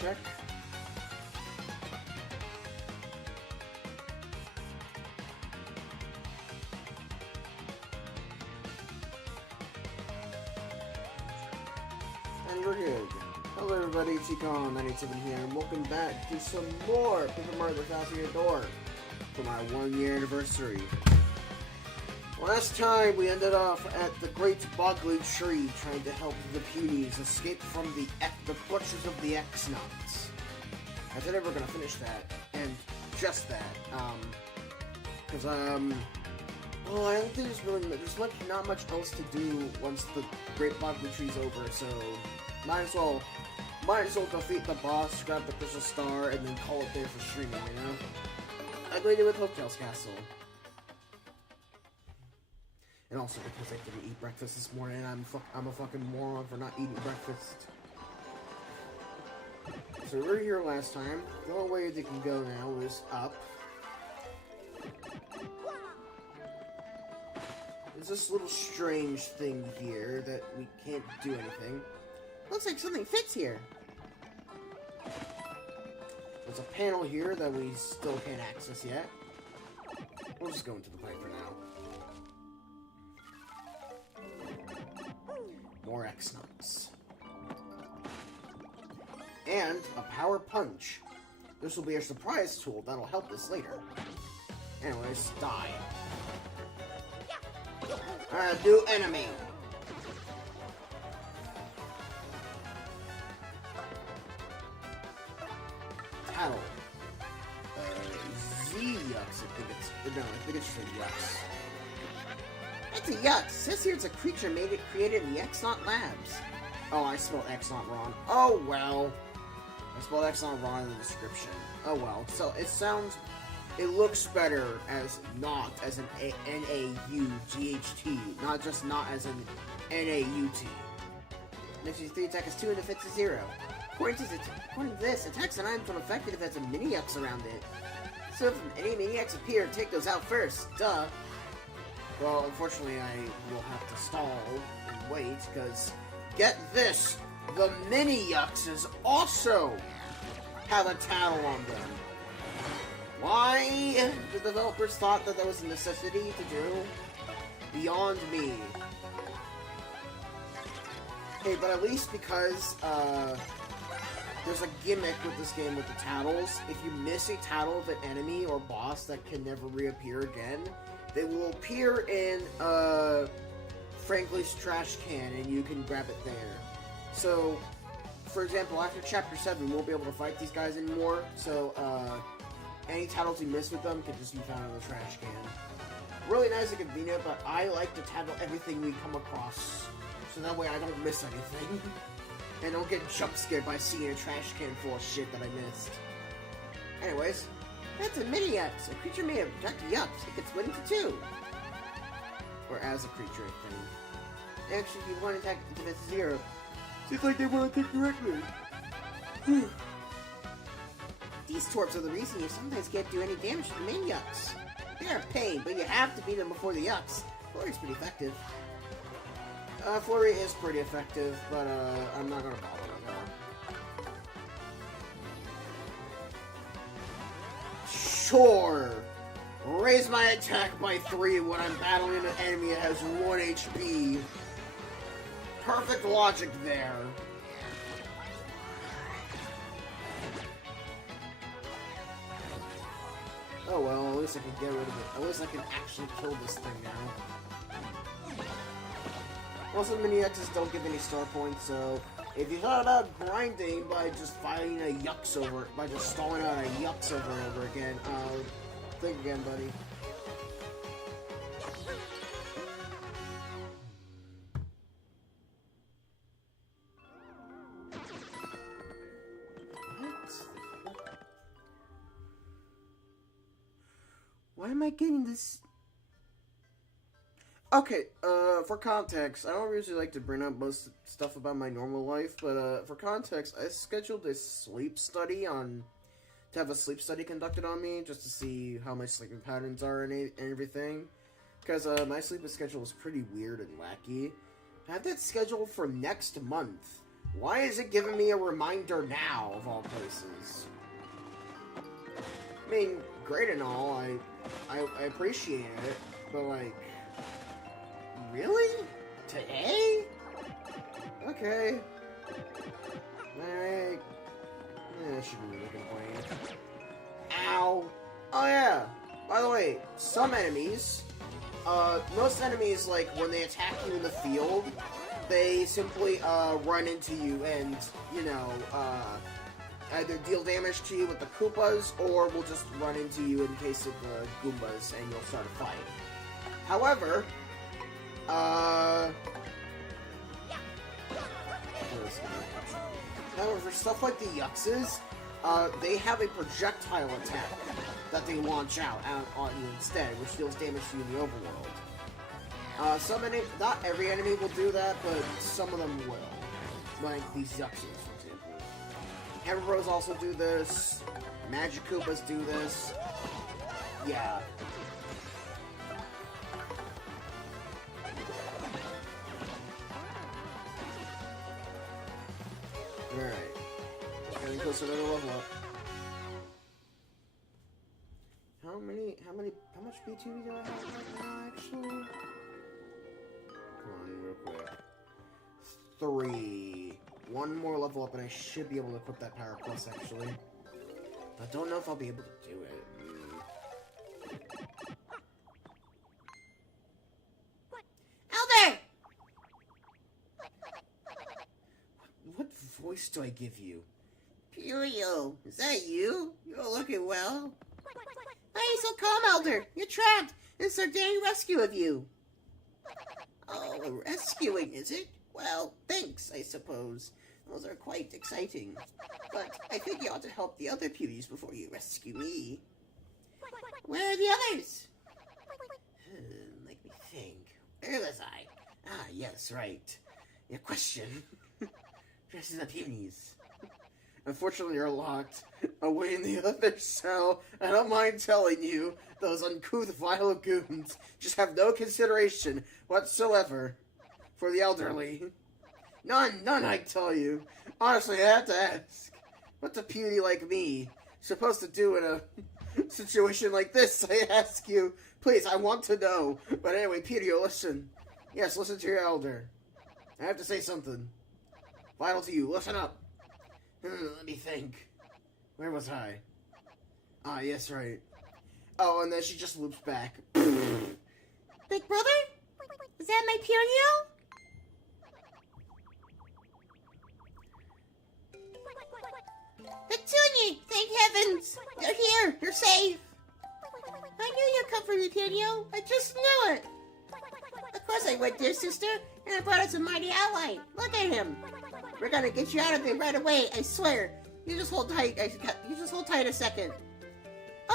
check. And we're good. Hello everybody, it's Econ987 here, and welcome back to some more Paper Mario the Thousand Year Door for my 1 year anniversary. Last time we ended off at the Great Boggly Tree trying to help the Punies escape from the clutches of the X-Naughts. I said we're gonna finish that, and just that, because well, I don't think there's not much else to do once the Great Boggly Tree's over, so might as well defeat the boss, grab the Crystal Star, and then call it there for streaming, you know? Like we did with Hotel's Castle. And also because I didn't eat breakfast this morning, I'm a fucking moron for not eating breakfast. So we were here last time. The only way they can go now is up. There's this little strange thing here that we can't do anything. Looks like something fits here. There's a panel here that we still can't access yet. We'll just go into the pipe for now. More X-Naughts. And a power punch. This will be a surprise tool that'll help us later. Anyways, die. New enemy. Tattle. Z-Yucks, I think it's just a Yucks. It's a Yucks. It says here it's a creature created in the X-Naught Labs. Oh, I spelled X-Naught wrong. Oh, well. I spelled X-Naught wrong in the description. Oh, well. So, it looks better as not as an N-A-U-G-H-T, not just not as an N-A-U-T. Next 3 attack is 2 and defense is 0. According to this, attacks on items don't affect it if it has a mini-X around it. So if any mini-X appear, take those out first. Duh. Well, unfortunately, I will have to stall and wait, because, get this, the mini-Yuxes also have a tattle on them. Why the developers thought that was a necessity to do? Beyond me. Hey, but at least because, there's a gimmick with this game with the tattles. If you miss a tattle of an enemy or boss that can never reappear again, they will appear in, Frankly's trash can, and you can grab it there. So, for example, after Chapter 7, we won't be able to fight these guys anymore, so, any tattles you miss with them can just be found in the trash can. Really nice and convenient, but I like to tattle everything we come across, so that way I don't miss anything. And don't get jump scared by seeing a trash can full of shit that I missed. Anyways, that's a mini-X. A creature may have attacked the Yucks. It gets split into 2. Or as a creature, I think. Actually, if you want to attack defense 0, seems like they want to attack directly. These torps are the reason you sometimes can't do any damage to the main Yucks. They're a pain, but you have to beat them before the Yucks. Flurry's pretty effective. Flurry is pretty effective, but I'm not gonna bother with her. Sure! Raise my attack by 3 when I'm battling an enemy that has 1 HP. Perfect logic there. Oh well, at least I can get rid of it. At least I can actually kill this thing now. Also, mini-X's don't give any star points, so if you thought about grinding by just fighting a Yucks by just stalling out a Yucks over and over again, think again, buddy. Why am I getting this? Okay, for context, I don't usually like to bring up most stuff about my normal life, but, for context, I scheduled a sleep study to have a sleep study conducted on me, just to see how my sleeping patterns are and everything, because, my sleeping schedule is pretty weird and wacky. I have that scheduled for next month, Why is it giving me a reminder now, of all places? I mean, great and all, I appreciate it, but like, really? Today? Okay. Alright. I shouldn't really complain. Ow! Oh yeah! By the way, some enemies, most enemies, like, when they attack you in the field, they simply, run into you and, you know, either deal damage to you with the Koopas, or will just run into you in case of the Goombas, and you'll start a fight. However, for stuff like the Yuxes, they have a projectile attack that they launch out on you instead, which deals damage to you in the overworld. Not every enemy will do that, but some of them will. Like these Yuxes, for example. Hammer Bros also do this. Magic Koopas do this. Yeah. Alright. Getting closer to the level up. How much B2 do I have right now, actually? Come on, real quick. 3. One more level up and I should be able to equip that Power Plus, actually. I don't know if I'll be able to do it. Elder! What voice do I give you? Puyo, is that you? You're looking well. Why are you so calm, Elder? You're trapped. It's our daring rescue of you. Oh, rescuing, is it? Well, thanks, I suppose. Those are quite exciting. But I think you ought to help the other Puys before you rescue me. Where are the others? Make me think. Where was I? Ah, yes, right. Your question. This is the Puys. Unfortunately, you're locked away in the other cell. I don't mind telling you, those uncouth, vile goons just have no consideration whatsoever for the elderly. None, I tell you. Honestly, I have to ask, what's a puny like me supposed to do in a situation like this? I ask you. Please, I want to know. But anyway, Peter, listen. Yes, listen to your elder. I have to say something. Vital to you. Listen up. Let me think. Where was I? Ah, yes, right. Oh, and then she just loops back. Big brother? Is that my Puyo? Petunia! Thank heavens! You're here! You're safe! I knew you'd come for me, Puyo. I just knew it! Of course I would, dear sister. And I brought us a mighty ally. Look at him. We're gonna get you out of there right away, I swear. You just hold tight. You just hold tight a second.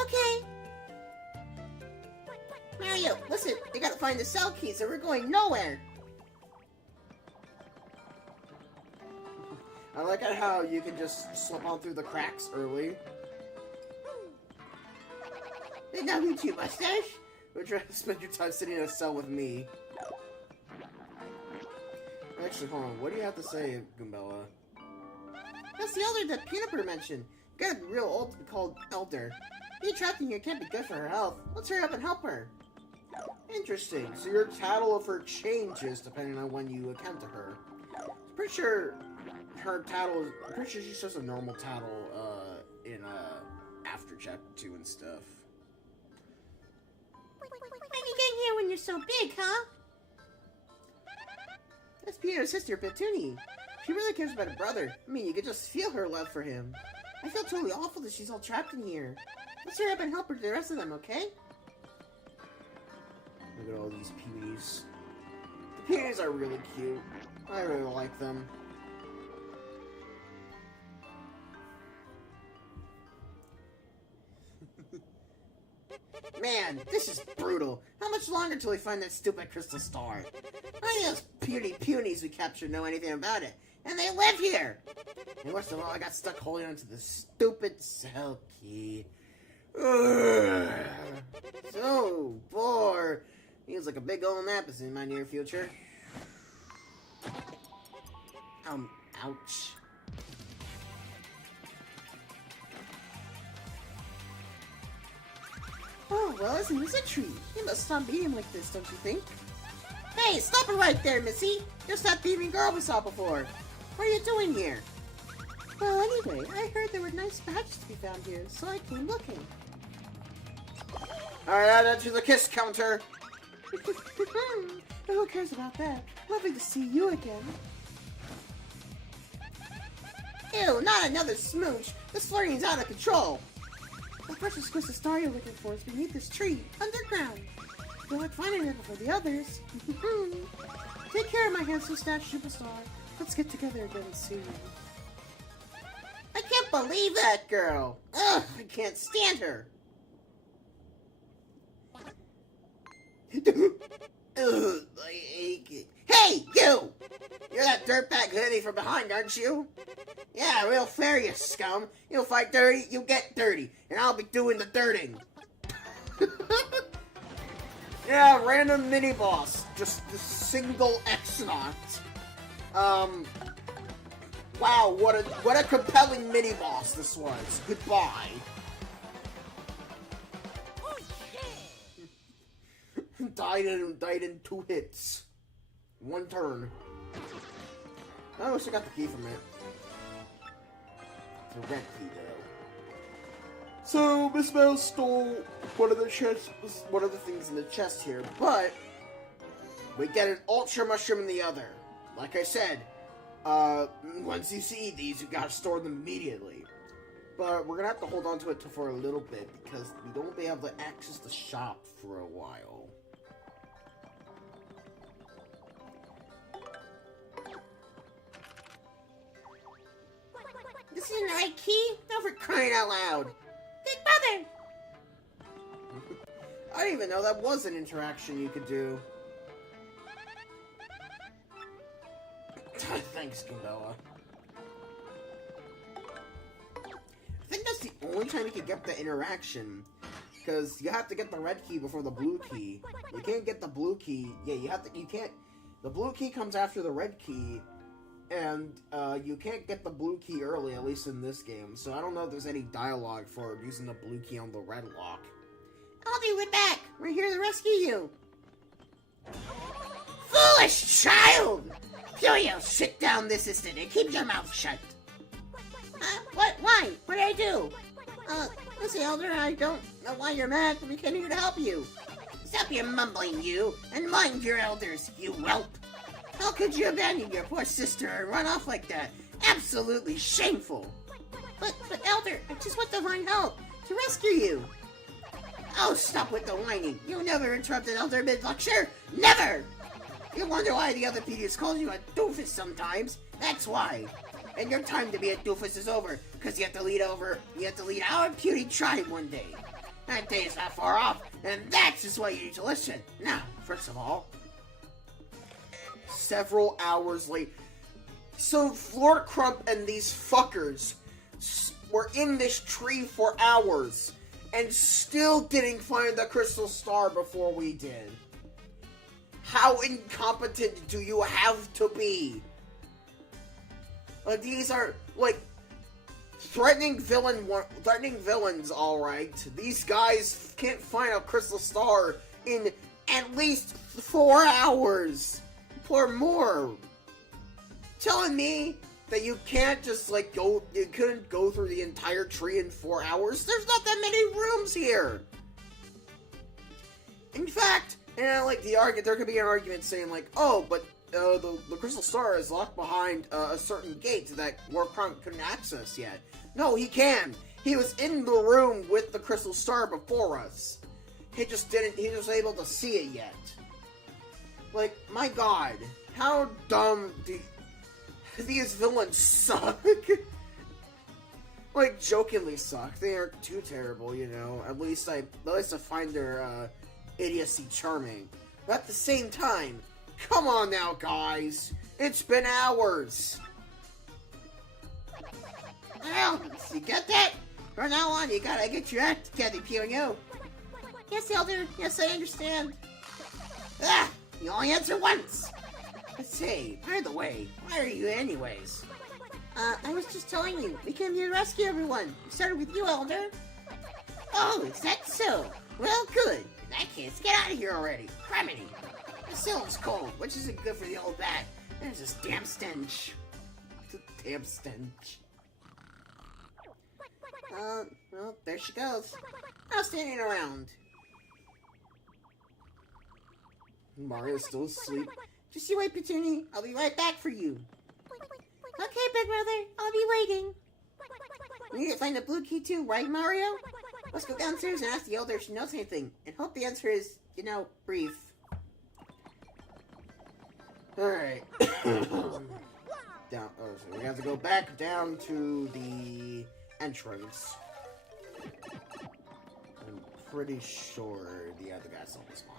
Okay. Mario, listen. We gotta find the cell keys or we're going nowhere. I like it how you can just slip on through the cracks early. Did not meet you, mustache. Would you rather spend your time sitting in a cell with me? Actually, hold on. What do you have to say, Goombella? That's the elder that Peanut Butter mentioned. You gotta be real old to be called elder. Being trapped in here can't be good for her health. Let's hurry up and help her. Interesting. So your tattle of her changes depending on when you encounter her. Pretty sure her tattle is... I'm pretty sure she's just a normal tattle, in, after Chapter 2 and stuff. When you get here when you're so big, huh? That's Peter's sister, Petunia. She really cares about her brother. I mean, you could just feel her love for him. I feel totally awful that she's all trapped in here. Let's hurry up and help her to the rest of them, okay? Look at all these Puys. The Puys are really cute. I really like them. Man, this is brutal. How much longer till we find that stupid crystal star? None of those puny punies we captured know anything about it. And they live here! And worst of all, I got stuck holding onto the stupid cell key. Ugh. So bored. Feels like a big old nap is in my near future. Ouch. Oh, well, isn't this a treat? You must stop being like this, don't you think? Hey, stop it right there, Missy! You're that thieving girl we saw before. What are you doing here? Well, anyway, I heard there were nice badges to be found here, so I came looking. Alright, add that to the kiss counter. Who cares about that? Lovely to see you again. Ew, not another smooch! This flirting's out of control! The precious crystal star you're looking for is beneath this tree, underground. You'll like finding it before the others. Take care of my handsome snatch superstar. Let's get together again soon. I can't believe that girl! Ugh, I can't stand her! Ugh, I hate it. Hey, you! You're that dirtbag hoodie from behind, aren't you? Yeah, real fair, you scum. You'll fight dirty, you get dirty, and I'll be doing the dirting. Yeah, random mini-boss. Just the single X-Naughts. Wow, what a compelling mini-boss this was. Goodbye. died in 2 hits. 1 turn. I wish I got the key from it. It's a red key though. So Miss Mouse stole one of the things in the chest here, but we get an ultra mushroom in the other. Like I said, once you see these, you gotta store them immediately. But we're gonna have to hold on to it for a little bit because we don't be able to access the shop for a while. This isn't the right key? Not for crying out loud! Big Brother! I didn't even know that was an interaction you could do. Thanks, Gambella. I think that's the only time you can get the interaction. Because you have to get the red key before the blue key. You can't get the blue key. Yeah, you can't. The blue key comes after the red key. And you can't get the blue key early, at least in this game. So I don't know if there's any dialogue for using the blue key on the red lock. Aldi, we're back! We're here to rescue you! Foolish child! Furio, sit down this instant and keep your mouth shut. What? Why? What did I do? Listen, Elder, I don't know why you're mad, but we came here to help you. Stop your mumbling, you, and mind your elders, you whelp. How could you abandon your poor sister and run off like that? Absolutely shameful. But Elder, I just want to find help, to rescue you. Oh, stop with the whining. You never interrupted Elder mid-lecture. Never! You wonder why the other PDs call you a doofus sometimes. That's why. And your time to be a doofus is over, because you have to lead our puny tribe one day. That day is not far off, and that's just why you need to listen. Now, first of all, several hours late. So Floor Crump and these fuckers were in this tree for hours and still didn't find the crystal star before we did. How incompetent do you have to be? These are, like, threatening villains, alright. These guys can't find a crystal star in at least 4 hours. Or more. Telling me that you can't just, like, you couldn't go through the entire tree in 4 hours? There's not that many rooms here! In fact, and like there could be an argument saying, like, oh, but the crystal star is locked behind a certain gate that Warcrunk couldn't access yet. No, he can! He was in the room with the crystal star before us. He just was able to see it yet. Like, my god, how dumb do these villains suck? Like, jokingly suck. They aren't too terrible, you know. At least I find their idiocy charming. But at the same time, come on now, guys. It's been hours. Well, you get that? From now on, you gotta get your act together, P.O.U. Yes, Elder. Yes, I understand. Ah! You only answer once! But say, by the way, why are you anyways? I was just telling you, we came here to rescue everyone. We started with you, Elder. Oh, is that so? Well, good. In that case, get out of here already. Criminy. The cell is cold, which isn't good for the old bat. There's this damn stench. Damn stench. Well, there she goes. Now standing around. Mario's still asleep. Just you wait, Petunia. I'll be right back for you. Okay, Big Brother. I'll be waiting. We need to find the blue key too, right, Mario? Let's go downstairs and ask the Elder if she knows anything. And hope the answer is, brief. Alright. Down. Oh, so we have to go back down to the entrance. I'm pretty sure the other guys will spawn.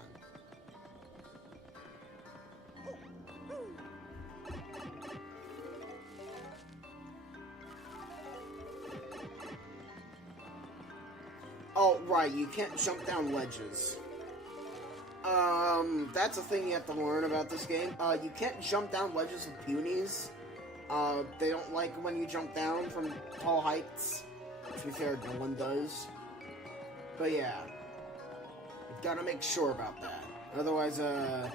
Oh, right, you can't jump down ledges. That's a thing you have to learn about this game. You can't jump down ledges with punies. They don't like when you jump down from tall heights. To be fair, no one does. But yeah. You've got to make sure about that. Otherwise, yeah.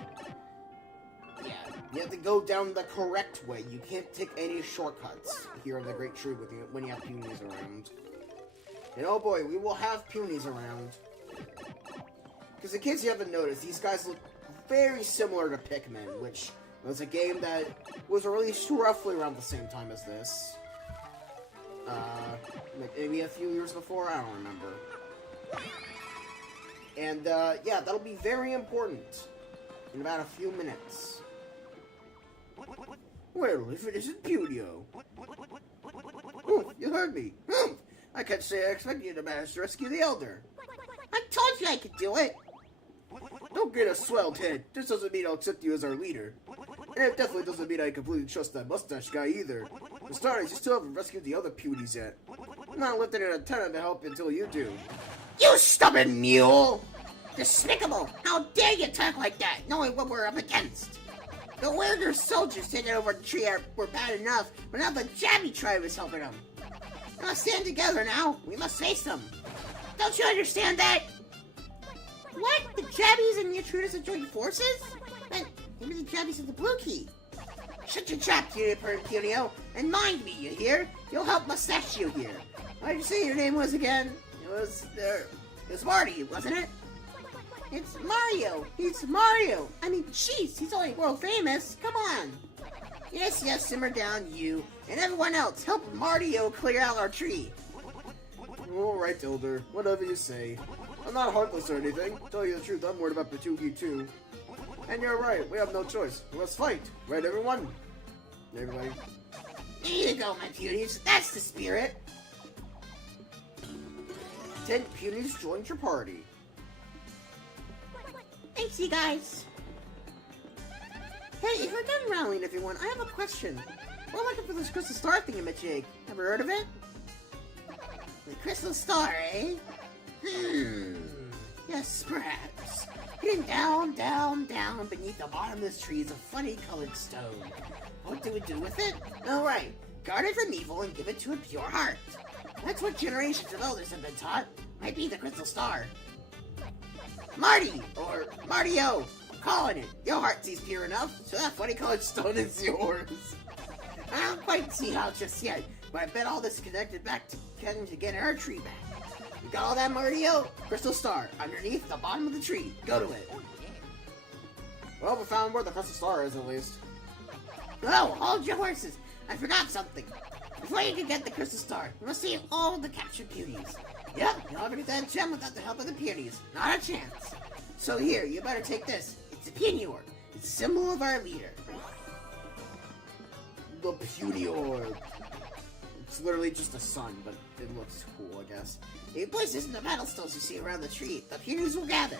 You have to go down the correct way. You can't take any shortcuts here in the Great Tree when you have punies around. And oh boy, we will have punies around. Because in case you haven't noticed, these guys look very similar to Pikmin, which was a game that was released roughly around the same time as this. Maybe a few years before? I don't remember. And, yeah, that'll be very important in about a few minutes. Well, if it isn't Punio. Oh, you heard me. I can't say I expect you to manage to rescue the Elder. I told you I could do it. Don't get a swelled head. This doesn't mean I'll accept you as our leader. And it definitely doesn't mean I completely trust that mustache guy either. For starters, you still haven't rescued the other punies yet. I'm not lifting an antenna to help until you do. You stubborn mule! Despicable! How dare you talk like that, knowing what we're up against? The weirder soldiers taking over the tree were bad enough, but now the Jabby tribe is helping them. We must stand together now. We must face them. Don't you understand that? What? The Jabbies and the Intruders have joined forces? Then maybe the Jabbies have the blue key. Shut your trap, Punio, and mind me, you hear? You'll help Mustachio here. What did you say your name was again? It was Marty, wasn't it? It's Mario. He's Mario. I mean, jeez, he's only world famous. Come on. Yes, simmer down, you, and everyone else. Help Mario clear out our tree. Alright, Elder. Whatever you say. I'm not heartless or anything. To tell you the truth, I'm worried about Petunia too. And you're right, we have no choice. Let's fight. Right, everyone? Everybody? There you go, my punies. That's the spirit. 10 punies joined your party. Thanks, you guys. Hey, if you're done rallying everyone, I have a question. We're looking for this crystal star thingamajig. Ever heard of it? The crystal star, eh? Yes, perhaps. Hidden down beneath the bottom of this tree is a funny colored stone. What do we do with it? Alright, guard it from evil and give it to a pure heart. That's what generations of elders have been taught. Might be the crystal star. Marty, or Martio, I'm calling it. Your heart seems pure enough, so that funny colored stone is yours. I don't quite see how just yet, but I bet all this is connected back to get our tree back. You got all that, Martio? Crystal star, underneath the bottom of the tree. Go to it. Well, we found where the crystal star is, at least. Oh, hold your horses. I forgot something. Before you can get the crystal star, you must save all the captured punies. Yep, you'll never get that gem without the help of the punies. Not a chance. So here, you better take this. It's a puny orb. It's a symbol of our leader. The puny orb. It's literally just a sun, but it looks cool, I guess. If you place this in the battle stones you see around the tree, the punies will gather.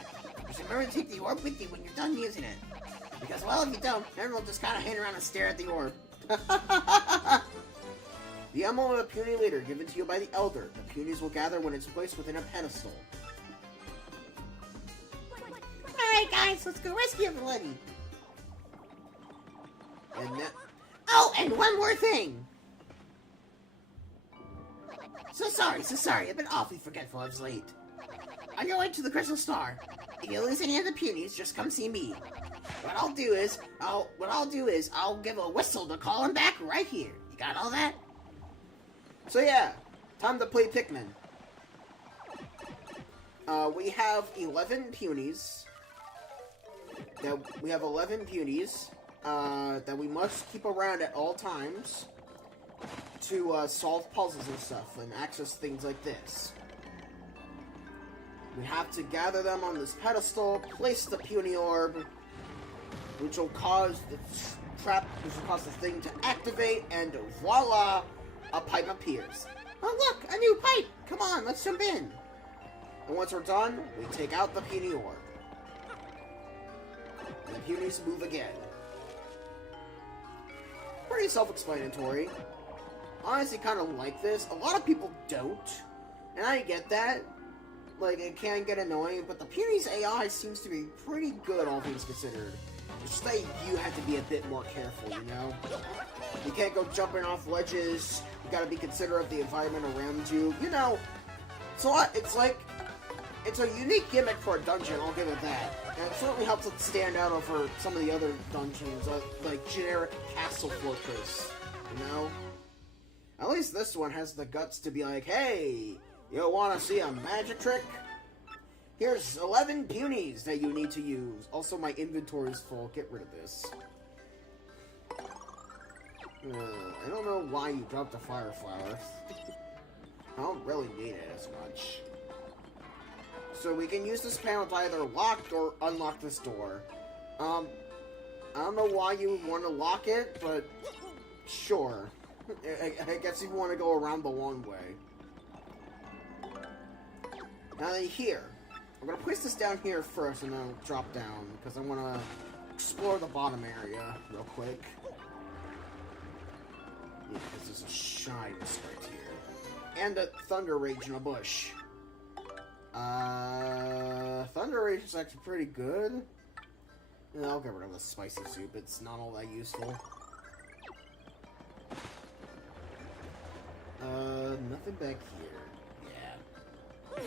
You should remember to take the orb with you when you're done using it. Because, well, if you don't, everyone will just kind of hang around and stare at the orb. The emblem of a puny leader given to you by the Elder. The punies will gather when it's placed within a pedestal. Alright, guys, let's go rescue everybody. And that... Oh, and one more thing. So sorry. I've been awfully forgetful. I was late. On your way to the Crystal Star. If you lose any of the punies, just come see me. What I'll do is I'll give a whistle to call him back right here. You got all that? So yeah, time to play Pikmin. We have 11 punies. We have 11 punies that we must keep around at all times to solve puzzles and stuff and access things like this. We have to gather them on this pedestal, place the puny orb, which will cause the thing to activate, and voila, a pipe appears. Oh look, a new pipe! Come on, let's jump in. And once we're done, we take out the puny orb. And the punies move again. Pretty self-explanatory. Honestly, kind of like this. A lot of people don't, and I get that. Like, it can get annoying, but the punies AI seems to be pretty good, all things considered. It's just that you have to be a bit more careful, you know? You can't go jumping off ledges. You gotta be considerate of the environment around you. You know, it's a lot. It's a unique gimmick for a dungeon, I'll give it that. And it certainly helps it stand out over some of the other dungeons, like generic Castle Fortress, you know? At least this one has the guts to be like, hey, you wanna see a magic trick? Here's 11 punies that you need to use. Also, my inventory is full. Get rid of this. I don't know why you dropped a fire flower. I don't really need it as much. So we can use this panel to either lock or unlock this door. I don't know why you would want to lock it, but sure. I guess you want to go around the long way. Now here. I'm going to place this down here first and then I'll drop down, because I want to explore the bottom area real quick. Yeah, because there's a shine right here. And a Thunder Rage in a bush. Thunder Rage is actually pretty good. Yeah, I'll get rid of the spicy soup, it's not all that useful. Nothing back here. Yeah.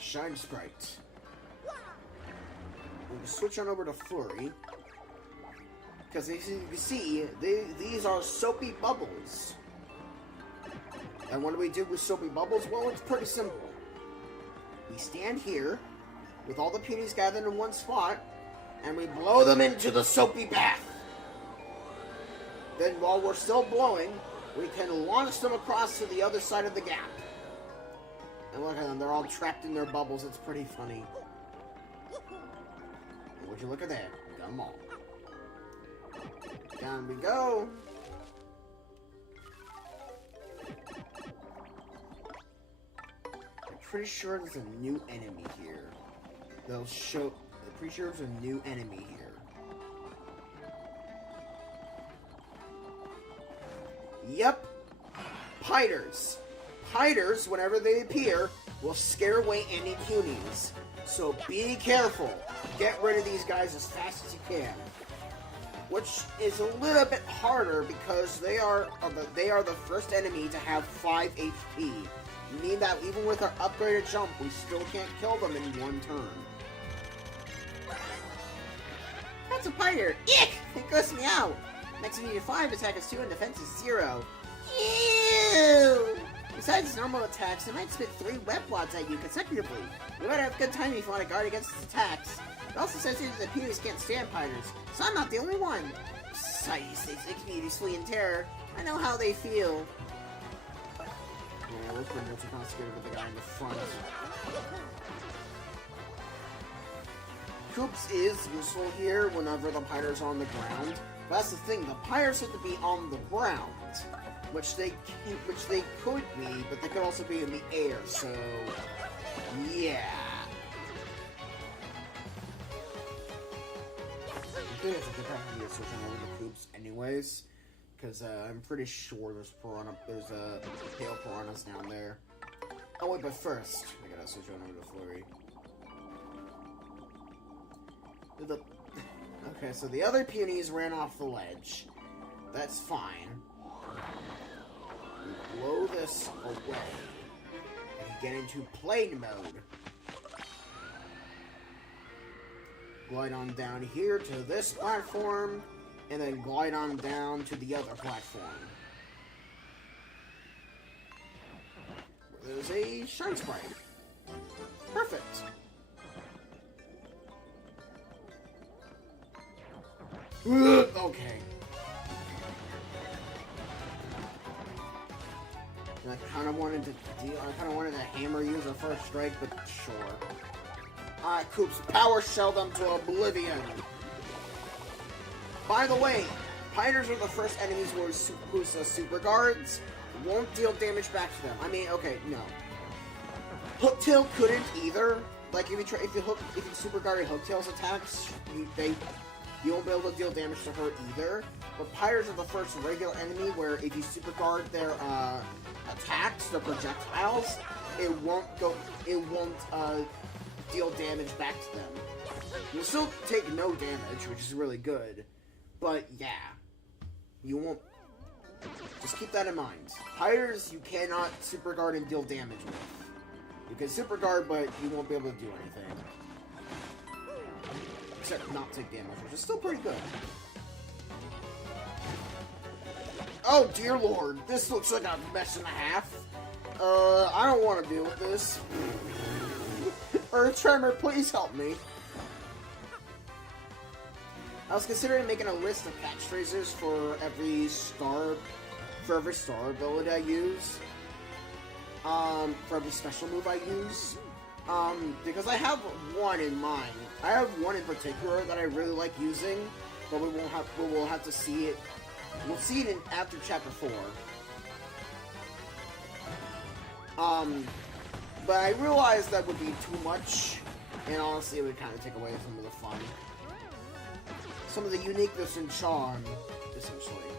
Shine Sprite. We'll switch on over to Flurry. Because as you can see, these are soapy bubbles. And what do we do with soapy bubbles? Well, it's pretty simple. We stand here, with all the punies gathered in one spot, and we blow them into the soapy bath. Then while we're still blowing, we can launch them across to the other side of the gap. And look at them, they're all trapped in their bubbles. It's pretty funny. And would you look at that? Got them all. Down we go. I'm pretty sure there's a new enemy here. I'm pretty sure there's a new enemy here. Yep. Piters. Piters, whenever they appear, will scare away any punies. So be careful. Get rid of these guys as fast as you can. Which is a little bit harder because they are the first enemy to have 5 HP. Meaning that even with our upgraded jump, we still can't kill them in one turn. That's a piter. Ick! It grossed me out. Next to 5, attack is 2 and defense is 0. Ew! Besides its normal attacks, it might spit 3 web wads at you consecutively. You better have good timing if you want to guard against its attacks. It also says here that the punies can't stand piters, so I'm not the only one. Besides, they can be flee in terror. I know how they feel. Yeah, we're pretty much concentrated with the guy in the front. Coops is useful here whenever the piters are on the ground. But that's the thing, the piters have to be on the ground. Which they could be, but they could also be in the air, so yeah. I think it's a good time to be switching over to Coops anyways, because I'm pretty sure there's pale piranhas down there. Oh wait, but first, I gotta switch on over to Flurry. Okay, so the other punies ran off the ledge. That's fine. blow this away. And get into plane mode. Glide on down here to this platform, and then glide on down to the other platform. There's a shine sprite. Perfect. Okay. And I kind of wanted to hammer use a first strike, but sure. Alright, Coops, power shell them to oblivion. By the way, Piders are the first enemies whose super guards won't deal damage back to them. I mean, okay, no. Hooktail couldn't either. Like if you super guarded Hooktail's attacks, you won't be able to deal damage to her either. But Piders are the first regular enemy where if you super guard their attacks, their projectiles, it won't deal damage back to them. You'll still take no damage, which is really good. But yeah, you won't. Just keep that in mind. Piders, you cannot super guard and deal damage with. You can super guard, but you won't be able to do anything. Except not take damage, which is still pretty good. Oh dear lord, this looks like a mess and a half. I don't want to deal with this. Earth Tremor, please help me. I was considering making a list of catchphrases for every star ability I use. For every special move I use. Because I have one in mind. I have one in particular that I really like using, but we'll have to see it. We'll see it after chapter 4. But I realized that would be too much, and honestly it would kind of take away some of the fun. Some of the uniqueness and charm, essentially.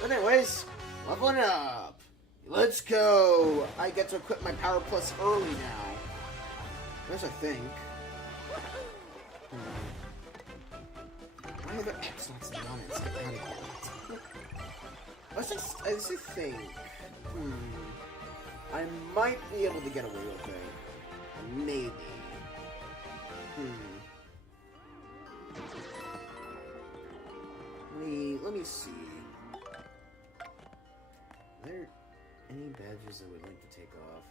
But anyways, leveling up! Let's go! I get to equip my Power Plus early now. There's a thing. Why are there X-Naughts and non-X? I just think. I might be able to get away with it. Maybe. Let me see. Are there any badges I would like to take off?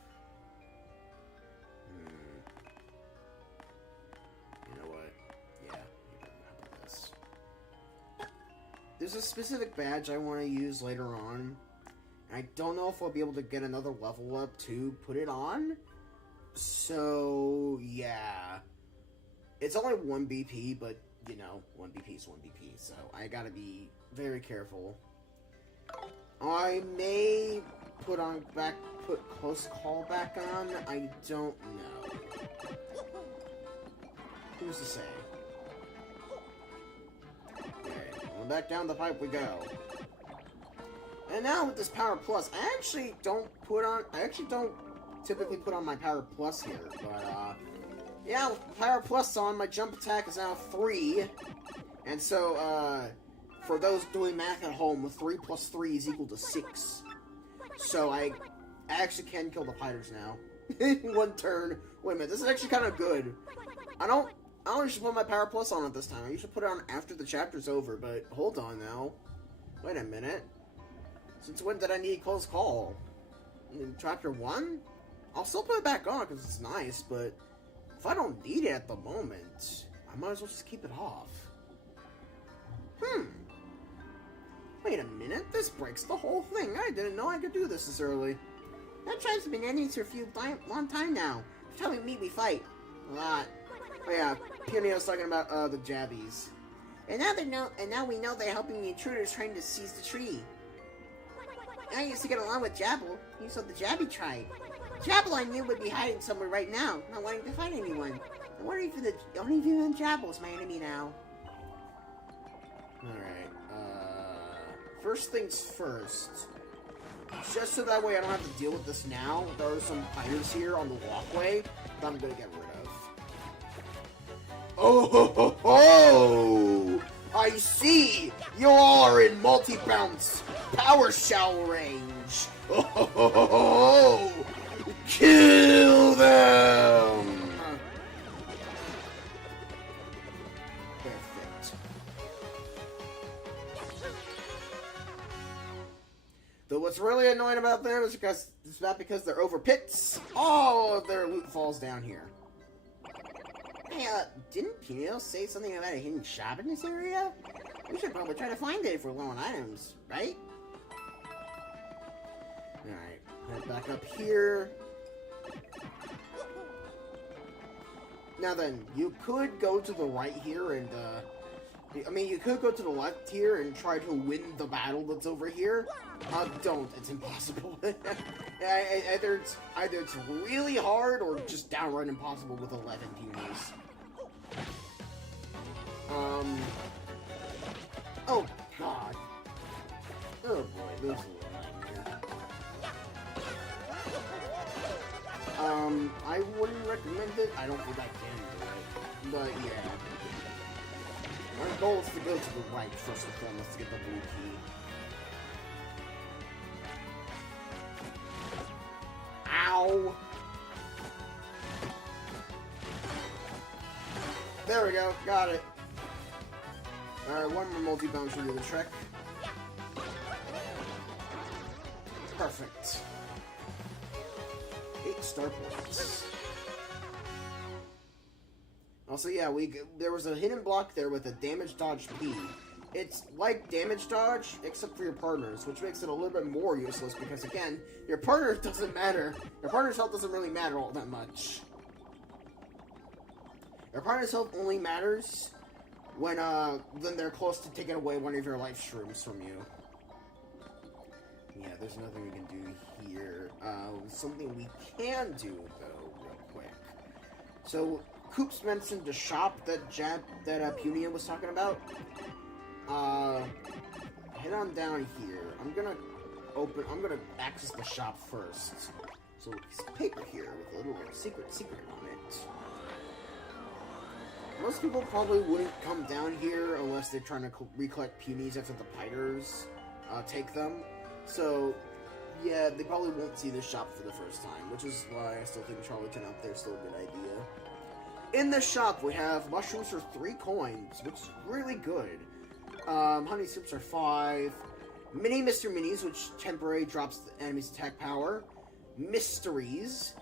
You know what? Yeah, how about this? There's a specific badge I want to use later on. I don't know if I'll be able to get another level up to put it on. So, yeah. It's only 1 BP, but, you know, 1 BP is 1 BP, so I gotta be very careful. I may put close call back on. I don't know. Who's to say? Okay, going back down the pipe we go. And now with this Power Plus, I actually don't typically put on my Power Plus here, but yeah, with Power Plus on, my jump attack is now 3, and so for those doing math at home, 3 plus 3 is equal to 6. So I actually can kill the Piders now in 1 turn. Wait a minute, this is actually kind of good. I don't usually put my Power Plus on it this time. I usually put it on after the chapter's over, but hold on now. Wait a minute. Since when did I need close call? In chapter 1? I'll still put it back on because it's nice, but if I don't need it at the moment, I might as well just keep it off. Wait a minute, this breaks the whole thing. I didn't know I could do this early. That tribe's been ending for a long time now. Every time we meet, we fight. A lot. Oh yeah, Pionier's talking about the Jabbies. And now we know they're helping the intruders trying to seize the tree. I used to get along with Jabble. He was of the Jabby tribe. Jabble I knew would be hiding somewhere right now, not wanting to fight anyone. I wonder if even Jabble's my enemy now. Alright, first things first. Just so that way I don't have to deal with this now, there are some Piders here on the walkway that I'm gonna get rid of. Oh ho ho ho! I see! You all are in multi-bounce power shell range! rage. Oh, kill them! Perfect. Though what's really annoying about them is because it's not because they're over pits. All of their loot falls down here. Hey, didn't Pino say something about a hidden shop in this area? We should probably try to find it if we're low on items, right? Alright, head back up here. Now then, you could go to the right here and, I mean, you could go to the left here and try to win the battle that's over here. Don't. It's impossible. either it's really hard or just downright impossible with 11 peonies. Oh, God. Oh, boy. This is a nightmare. I wouldn't recommend it. I don't think I can do it. But, yeah. Our goal is to go to the right first and foremost to get the blue key. Ow! There we go, got it. Alright, one more multi-bounce should do the trick. Perfect. 8 star points. Also, yeah, there was a hidden block there with a damage dodge P. It's like damage dodge, except for your partners, which makes it a little bit more useless because, again, your partner doesn't matter. Your partner's health doesn't really matter all that much. Your partner's health only matters when they're close to taking away one of your life shrooms from you. Yeah, there's nothing we can do here. Something we can do, though, real quick. So, Coops mentioned the shop that Punia was talking about. Head on down here. I'm gonna access the shop first. So, there's a paper here with a little secret on it. Most people probably wouldn't come down here unless they're trying to recollect punies after the Piters take them. So, yeah, they probably won't see this shop for the first time, which is why I still think Charlatan up there is still a good idea. In the shop, we have mushrooms for 3 coins, which is really good. Honey soups are 5. Mini Mr. Minis, which temporarily drops the enemy's attack power. Mysteries.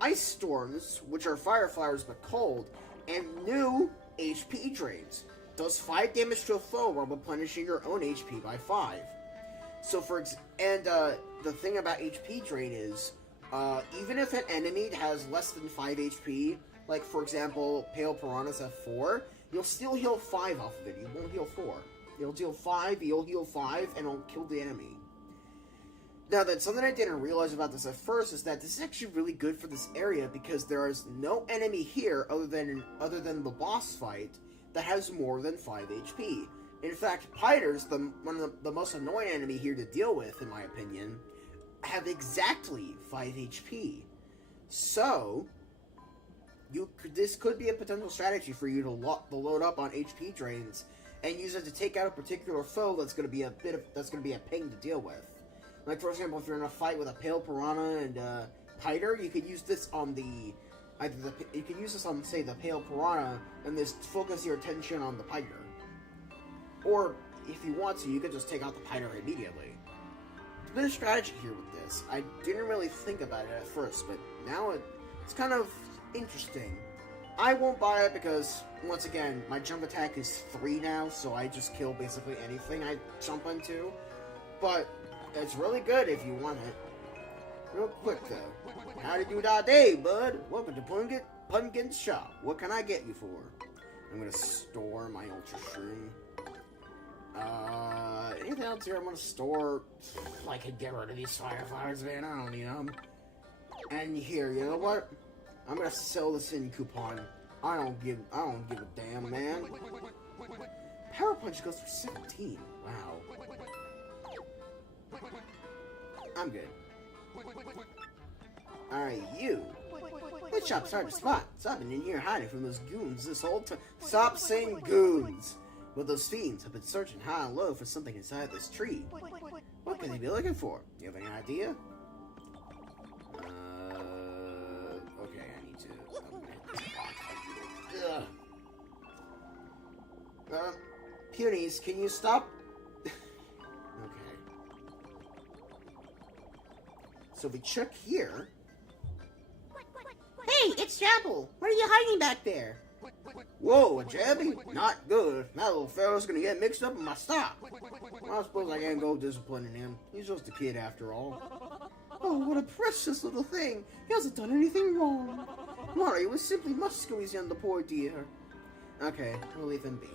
Ice Storms, which are fire flowers but cold. And new HP Drains. Does 5 damage to a foe while replenishing your own HP by 5. So the thing about HP Drain is, even if an enemy has less than 5 HP, like for example, Pale Piranhas have 4, you'll still heal 5 off of it. You won't heal 4. You'll deal 5, you'll heal 5, and it'll kill the enemy. Now then, something I didn't realize about this at first is that this is actually really good for this area because there is no enemy here other than the boss fight that has more than 5 HP. In fact, Piters, one of the most annoying enemy here to deal with, in my opinion, have exactly 5 HP. So, this could be a potential strategy for you to load up on HP drains and use it to take out a particular foe that's going to be a pain to deal with. Like for example, if you're in a fight with a Pale Piranha and Piter, you could use this on say the Pale Piranha and just focus your attention on the Piter. Or, if you want to, you could just take out the Piter immediately. There's been a strategy here with this. I didn't really think about it at first, but now it's kind of interesting. I won't buy it because, once again, my jump attack is 3 now, so I just kill basically anything I jump into. But, it's really good if you want it. Real quick, though. Howdy do da day, bud. Welcome to Pumpkin's shop. What can I get you for? I'm gonna store my Ultra Shroom. Anything else here I'm gonna store? I could get rid of these fireflies, man. I don't need them. And here, you know what? I'm gonna sell this in coupon. I don't give a damn, man. Power Punch goes for 17. Wow. I'm good. Alright, you. This shop's hard to spot, so I've been in here hiding from those goons this whole time. Stop saying goons! Well, those fiends have been searching high and low for something inside this tree. What What could he be looking for? You have any idea? Okay, I need to... Punies, can you stop? Okay. So we check here. Hey, it's Chapel. What are you hiding back there? Whoa, a Jabby? Not good. That little fellow's gonna get mixed up in my stock. Well, I suppose I can't go disciplining him. He's just a kid after all. Oh, what a precious little thing. He hasn't done anything wrong. Mario was simply must squeeze on the poor dear. Okay, we'll leave him be.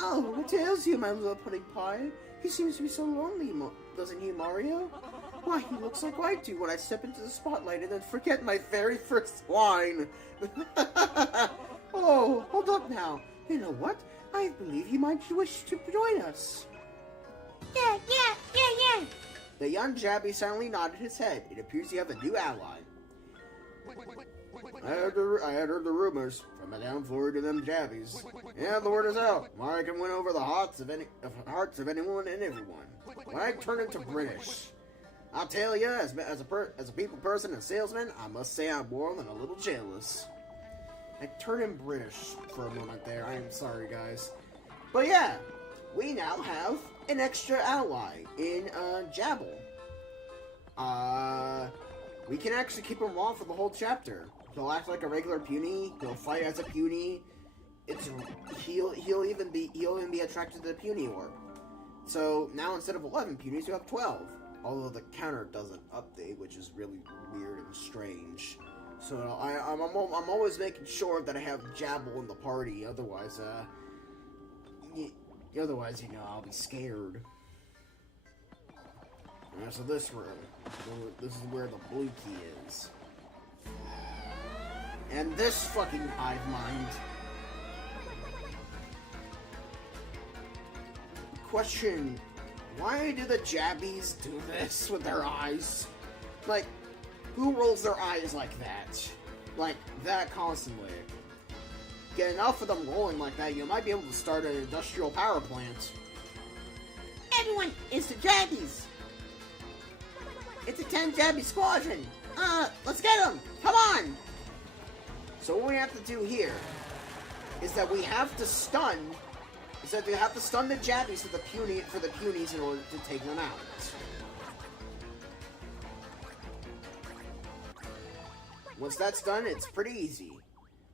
Oh, what ails you, my little pudding pie? He seems to be so lonely, doesn't he, Mario? Why, he looks like I do when I step into the spotlight and then forget my very first line. Oh, hold up now. You know what? I believe he might wish to join us. Yeah. The young Jabby silently nodded his head. It appears you have a new ally. I had heard the rumors from the down floor to them Jabbies. Yeah, the word is out. Mario can win over the hearts of anyone and everyone. When I turn into British, I'll tell you, as a people person and salesman, I must say I'm more than a little jealous. I turned him British for a moment there. I am sorry, guys. But yeah, we now have an extra ally in Jabble. We can actually keep him on for the whole chapter. He'll act like a regular puny. He'll fight as a puny. He'll even be attracted to the puny orb. So now instead of 11 punies, you have 12. Although the counter doesn't update, which is really weird and strange. So I'm always making sure that I have Jabble in the party. Otherwise, I'll be scared. So this room, this is where the blue key is. And this fucking hive mind. Question, why do the Jabbies do this with their eyes? Like, who rolls their eyes like that? Like, that constantly. Get enough of them rolling like that, you might be able to start an industrial power plant. Everyone, it's the Jabbies. It's a 10 Jabby squadron. Let's get them. Come on. So what we have to do here is that we have to stun. The Jabbies for the punies in order to take them out. Once that's done, it's pretty easy.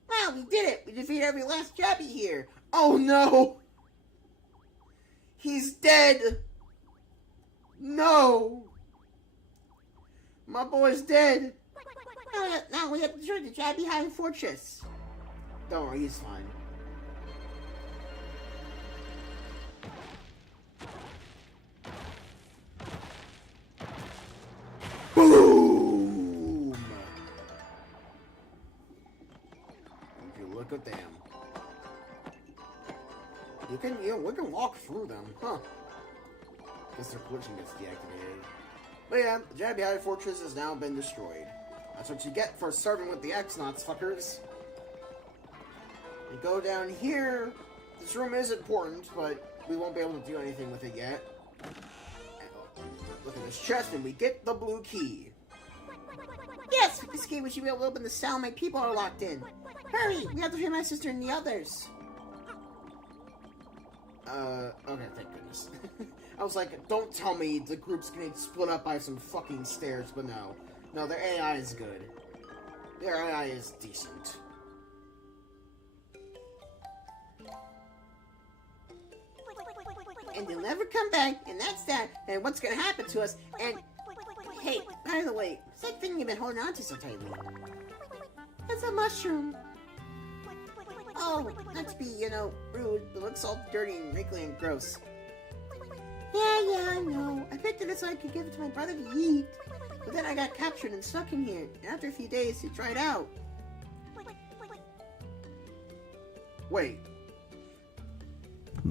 Wow, we did it. We defeated every last Jabby here. Oh no! He's dead! No! My boy's dead! Now we have to destroy the Jabby High Fortress. Don't worry, he's fine. Boom! If you look at them. We can walk through them, huh? Guess their glitching gets deactivated. But yeah, the Jabby High Fortress has now been destroyed. That's what you get for starting with the X-Naughts, fuckers. You go down here. This room is important, but we won't be able to do anything with it yet. Look at this chest, and we get the blue key. Yes, with this key we should be able to open the cell my people are locked in. Hurry, we have to free my sister and the others. Okay, thank goodness. I was like, don't tell me the group's getting split up by some fucking stairs, but no. No, their AI is good. Their AI is decent. And they'll never come back, and that's that, and what's gonna happen to us, and... Hey, by the way, what's that thing you've been holding on to so tightly? It's a mushroom. Oh, not to be, rude, but it looks all dirty and wrinkly and gross. Yeah, I know. I picked it so I could give it to my brother to eat. But then I got captured and stuck in here, and after a few days, it dried out. Wait.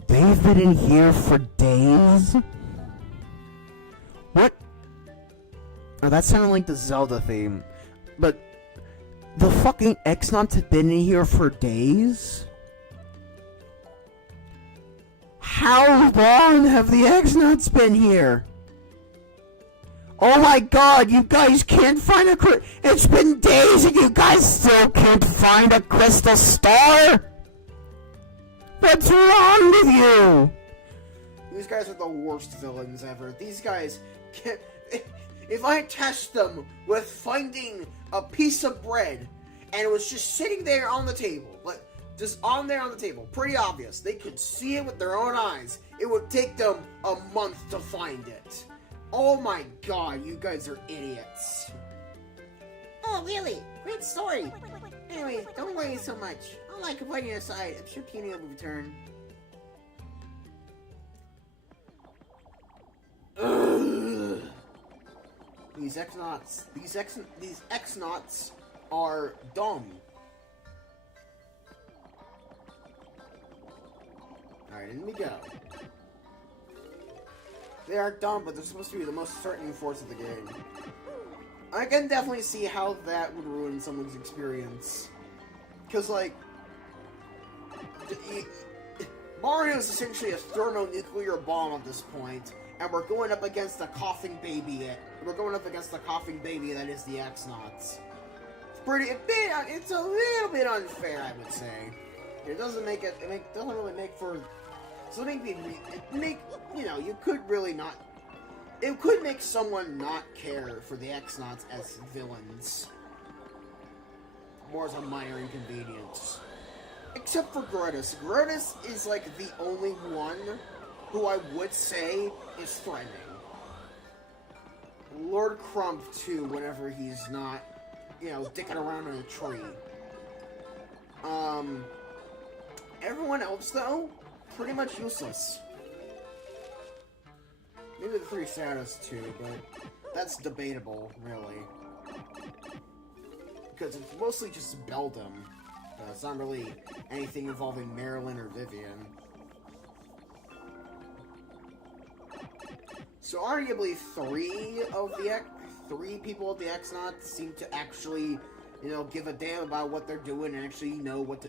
They've been in here for days? What? Oh, that sounded like the Zelda theme. But the fucking X-Naughts have been in here for days? How long have the X-Naughts been here? Oh my god, you guys can't find a it's been days and you guys still can't find a crystal star? What's wrong with you? These guys are the worst villains ever. These guys can't... If I test them with finding a piece of bread and it was just sitting there on the table, like, just on there on the table, pretty obvious, they could see it with their own eyes, it would take them a month to find it. Oh my god, you guys are idiots. Oh, really? Great story. Anyway, don't worry so much. I'll like avoiding your side. I'm sure Peony will return. Ugh. These X-Naughts are dumb. Alright, in we go. They are dumb, but they're supposed to be the most threatening force of the game. I can definitely see how that would ruin someone's experience. Because, like, Mario is essentially a thermonuclear bomb at this point, and we're going up against a coughing baby. We're going up against the coughing baby that is the X-Naughts. It's a little bit unfair, I would say. It doesn't make it. Doesn't really make for. So you know, you could really not. It could make someone not care for the X-Naughts as villains. More as a minor inconvenience. Except for Grudus. Grudus is like the only one who I would say is threatening. Lord Crump too, whenever he's not, you know, dicking around in a tree. Everyone else though, pretty much useless. Maybe the three saddest too, but that's debatable, really. Because it's mostly just Beldum. It's not really anything involving Marilyn or Vivian. So arguably three people of the X-Naughts seem to actually, you know, give a damn about what they're doing and actually know what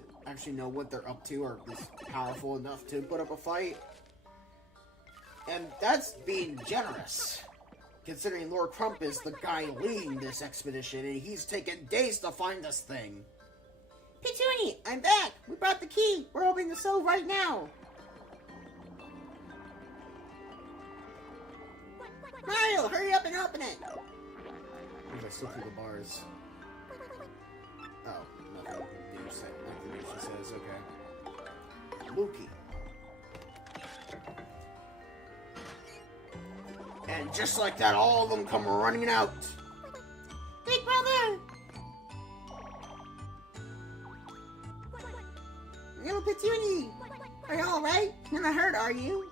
they're up to, or is powerful enough to put up a fight. And that's being generous, considering Lord Crump is the guy leading this expedition, and he's taken days to find this thing. Petunia, I'm back! We brought the key! We're opening the stove right now! Mario, hurry up and open it! I still through the bars. Oh, nothing new she says, okay. Mookie. And just like that, all of them come running out. Big brother! Little Petunia! Are you alright? You're not hurt, are you?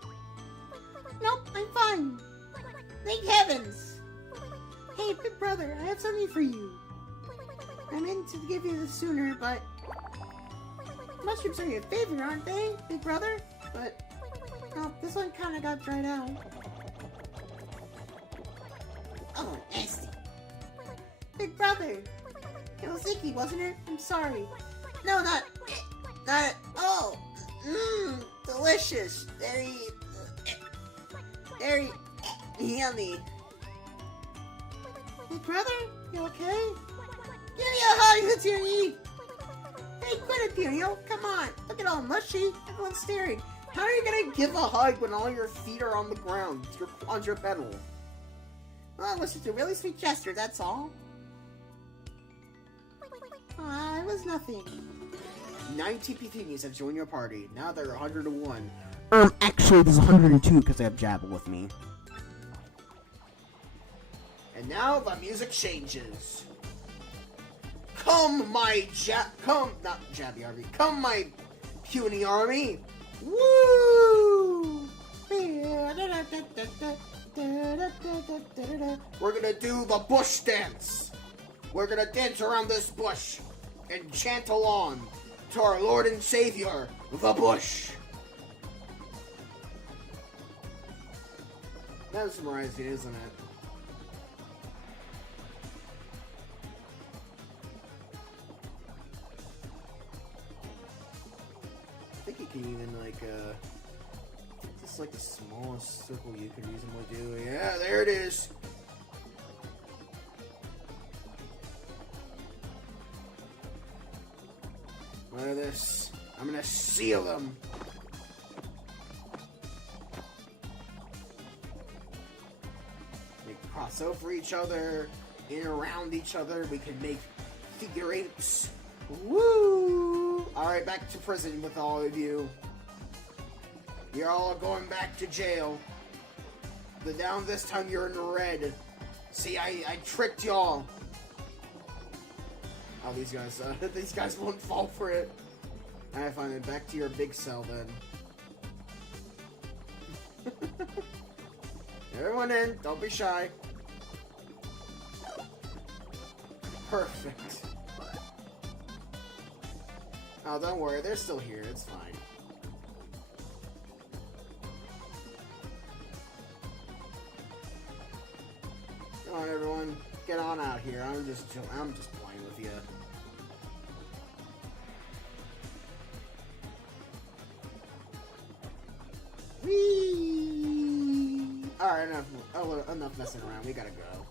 Nope, I'm fine. Thank heavens! Hey, big brother, I have something for you. I meant to give you this sooner, but... mushrooms are your favorite, aren't they, big brother? But... oh, this one kinda got dried out. Oh, nasty. Big brother! It was icky, wasn't it? I'm sorry. No, not... oh! Mmm, delicious. Very yummy. Big brother, you okay? Give me a hug, Petunia! Hey, quit it, Petunia! Come on! Look at all mushy! Everyone's staring. How are you gonna give a hug when all your feet are on the ground? You're on your pedal. Well, it was just a really sweet gesture, that's all. It was nothing. 90 Petunias have joined your party. Now they're 101. Actually, there's 102 because I have Jabba with me. And now the music changes. Come, my not Jabby Army. Come, my puny army. Woo! We're gonna do the bush dance. We're gonna dance around this bush and chant along to our Lord and Savior, the Bush. That's surprising, isn't it? I think you can even, like, It's like the smallest circle you can reasonably do. Yeah, there it is! Look at this. I'm gonna seal them! They cross over each other, in around each other. We can make figure eights. Woo! Alright, back to prison with all of you. You're all going back to jail. But now this time you're in red. See, I tricked y'all. Oh, these guys won't fall for it. Alright, fine, then back to your big cell then. Everyone in, don't be shy. Perfect. Oh, don't worry, they're still here, it's fine. Come on, everyone, get on out here. I'm just playing with you. Whee! Alright, enough messing around. We gotta go.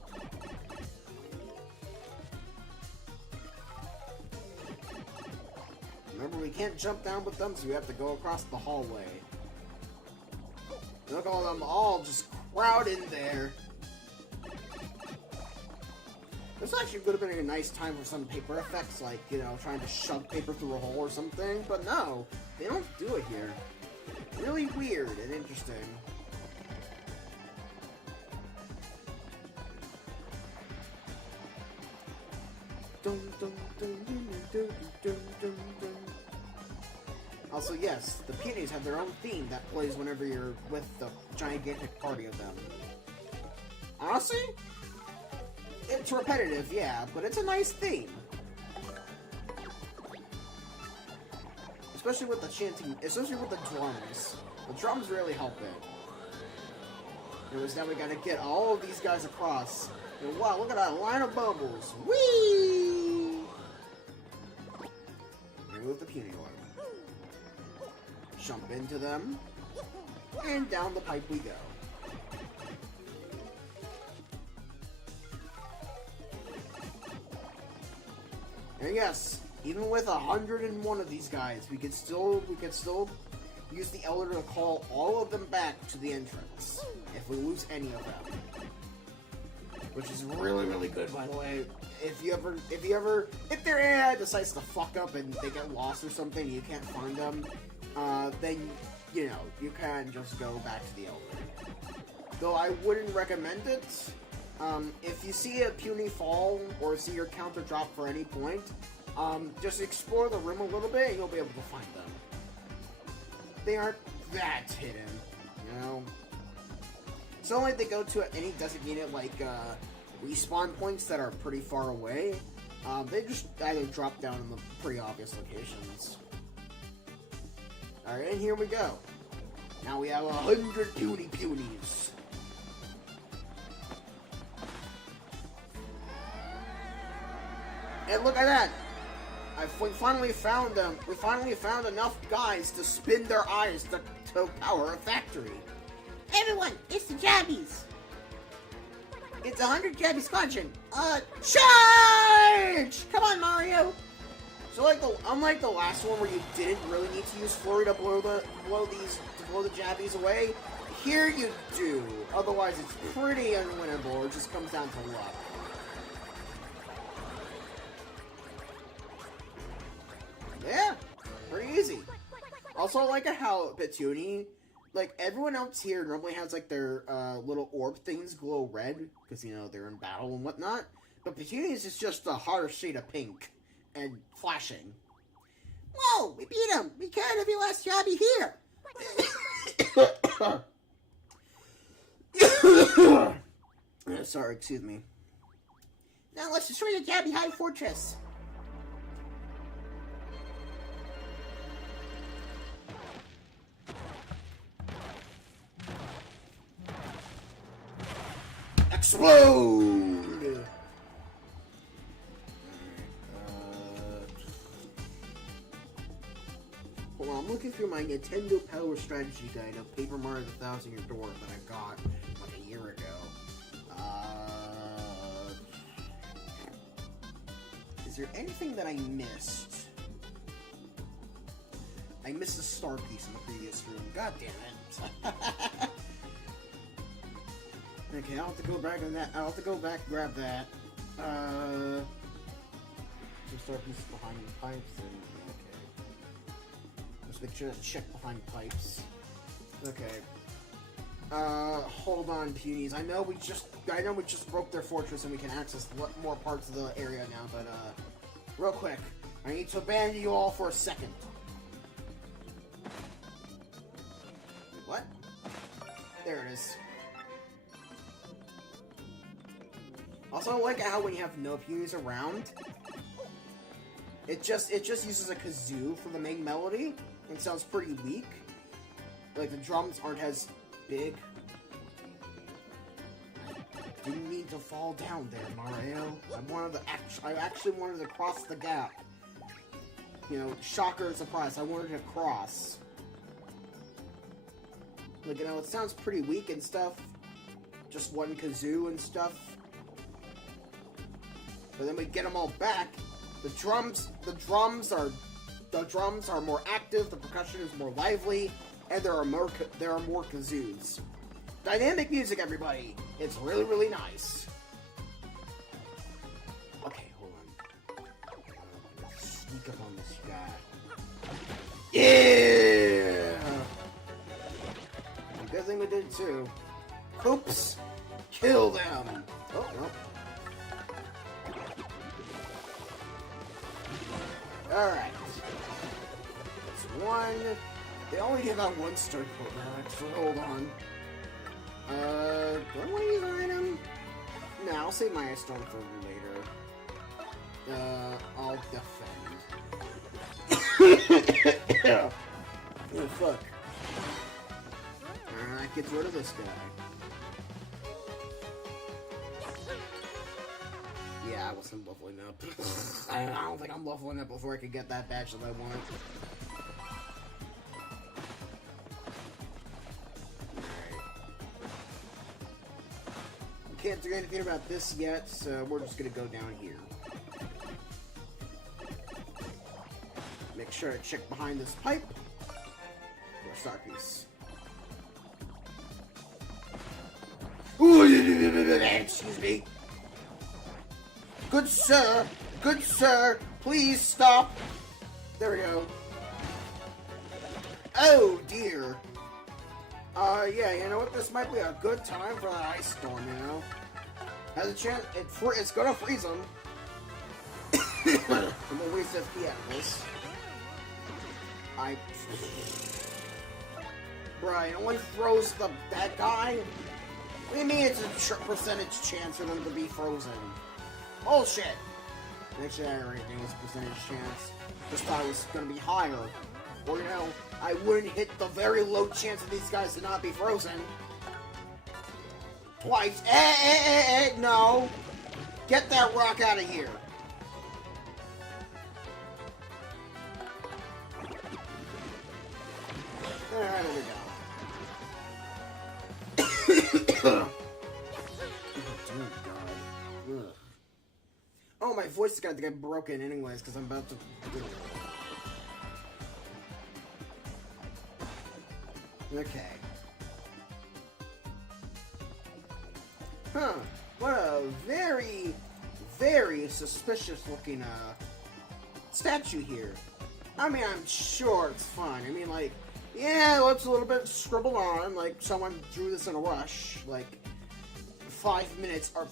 Remember, we can't jump down with them, so we have to go across the hallway. Look at all them all just crowd in there. This actually would have been a nice time for some paper effects, like, you know, trying to shove paper through a hole or something, but no, they don't do it here. Really weird and interesting. Also, yes, the peonies have their own theme that plays whenever you're with the gigantic party of them. Honestly, it's repetitive, yeah, but it's a nice theme. Especially with the chanting, especially with the drums. The drums really help it. It was now we gotta get all of these guys across. And wow, look at that line of bubbles. Whee! Remove the puny one. Jump into them. And down the pipe we go. And yes, even with 101 of these guys, we could still use the Elder to call all of them back to the entrance if we lose any of them. Which is really, really good, by the way. If their AI decides to fuck up and they get lost or something, you can't find them, then, you know, you can just go back to the Elder. Though I wouldn't recommend it. If you see a puny fall, or see your counter drop for any point, just explore the room a little bit and you'll be able to find them. They aren't that hidden, you know? It's not like they go to any designated, like, respawn points that are pretty far away. They just either drop down in the pretty obvious locations. Alright, and here we go. Now we have 100 punies. And look at that! We finally found them. We finally found enough guys to spin their eyes to power a factory. Everyone, it's the Jabbies! It's 100 Jabby Squadron! Charge! Come on, Mario! So unlike the last one where you didn't really need to use Flurry to blow the Jabbies away, here you do. Otherwise it's pretty unwinnable. It just comes down to luck. Yeah, pretty easy. Also, I like how Petunie, like, everyone else here normally has, like, their little orb things glow red, because, you know, they're in battle and whatnot. But Petunie's is just a harder shade of pink and flashing. Whoa, we beat him! We killed every last Jabby here! Sorry, excuse me. Now let's destroy the Jabby High Fortress! Explode! well, I'm looking through my Nintendo Power Strategy Guide of Paper Mario the Thousand Year Door that I got like a year ago. Is there anything that I missed? I missed a star piece in the previous room. God damn it. Okay, I'll have to go back on that. I'll have to go back and grab that. Some star pieces behind the pipes and okay. Just make sure to check behind pipes. Okay. Hold on, Punies. I know we just broke their fortress and we can access more parts of the area now, but real quick, I need to abandon you all for a second. Wait, what? There it is. Also, I like how when you have no Punies around, it just uses a kazoo for the main melody and sounds pretty weak. Like the drums aren't as big. I didn't mean to fall down there, Mario. I actually wanted to cross the gap. You know, shocker and surprise. I wanted to cross. Like, you know, it sounds pretty weak and stuff. Just one kazoo and stuff. But then we get them all back. The drums are more active. The percussion is more lively, and there are more kazoos. Dynamic music, everybody. It's really, really nice. Okay, hold on. Sneak up on this guy. Yeah. Good thing we did too. Oops. Kill them. Oh no. Alright. That's one. They only give out one star code, so hold on. Do I want to use an item? No, I'll save my stone for later. I'll defend. Oh, fuck. Alright, gets rid of this guy. Yeah, I wasn't leveling up. I don't think I'm leveling up before I can get that badge that I want. Alright. We can't do anything about this yet, so we're just gonna go down here. Make sure to check behind this pipe. For a star piece. Ooh, excuse me. Good sir, please stop. There we go. Oh dear. Yeah, you know what? This might be a good time for that ice storm, you know? Has a chance, it's gonna freeze them. I'm gonna waste FP at this. Bruh, you know what froze that guy? What do you mean it's a percentage chance for them to be frozen? Bullshit! Actually, I already knew it was a percentage chance. Just thought it was gonna be higher. Or, you know, I wouldn't hit the very low chance of these guys to not be frozen. Twice. No! Get that rock out of here! Alright, there we go. Oh, my voice is going to get broken anyways, because I'm about to... Okay. Huh. What a very, very suspicious looking, statue here. I mean, I'm sure it's fun. I mean, like, yeah, it's a little bit scribbled on, like, someone drew this in a rush, like, 5 minutes, or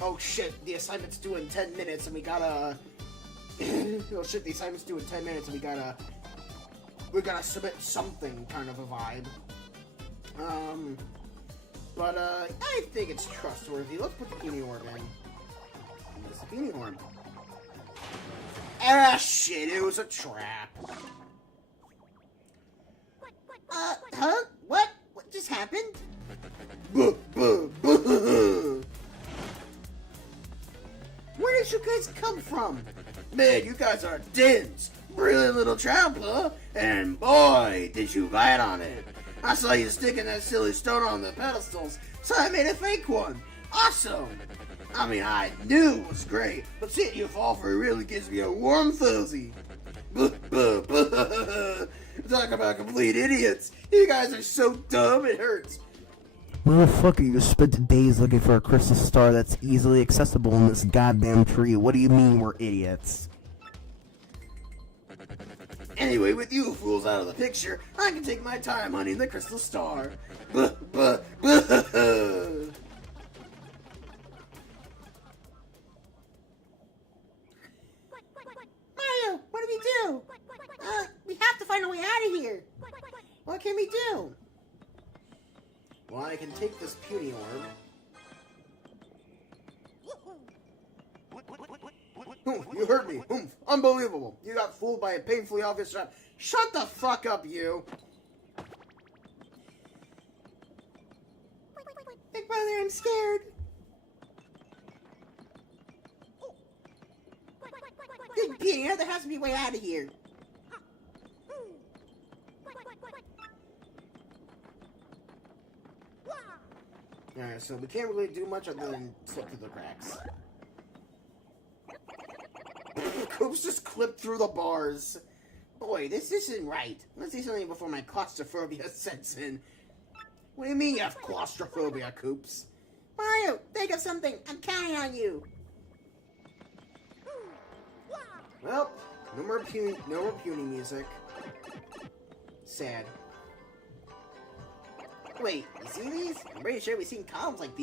oh shit, the assignment's due in 10 minutes, and we gotta... oh shit, the assignment's due in 10 minutes, and we gotta submit something, kind of a vibe. But, I think it's trustworthy. Let's put the Peony Orb in. It's the Peony Orb. Ah, shit, it was a trap. Huh? What? What just happened? Where did you guys come from? Man, you guys are dense. Brilliant little trap, huh? And boy, did you bite on it. I saw you sticking that silly stone on the pedestals, so I made a fake one. Awesome! I mean, I knew it was great, but seeing you fall for it really gives me a warm fuzzy. Talk about complete idiots. You guys are so dumb, it hurts. Motherfucker, you spent days looking for a crystal star that's easily accessible in this goddamn tree. What do you mean we're idiots? Anyway, with you fools out of the picture, I can take my time hunting the crystal star. Mario, what do we do? We have to find a way out of here. What can we do? Well, I can take this puny orb. You heard me. Unbelievable. You got fooled by a painfully obvious trap. Shut the fuck up, you. Big brother, I'm scared. Big Peter, there has to be a way out of here. Alright, so we can't really do much other than slip through the cracks. Coops just clipped through the bars. Boy, this isn't right. Let's do something before my claustrophobia sets in. What do you mean you have claustrophobia, Coops? Mario, think of something. I'm counting on you. Well, no more puny music. Sad. Wait, you see these? I'm pretty sure we've seen columns like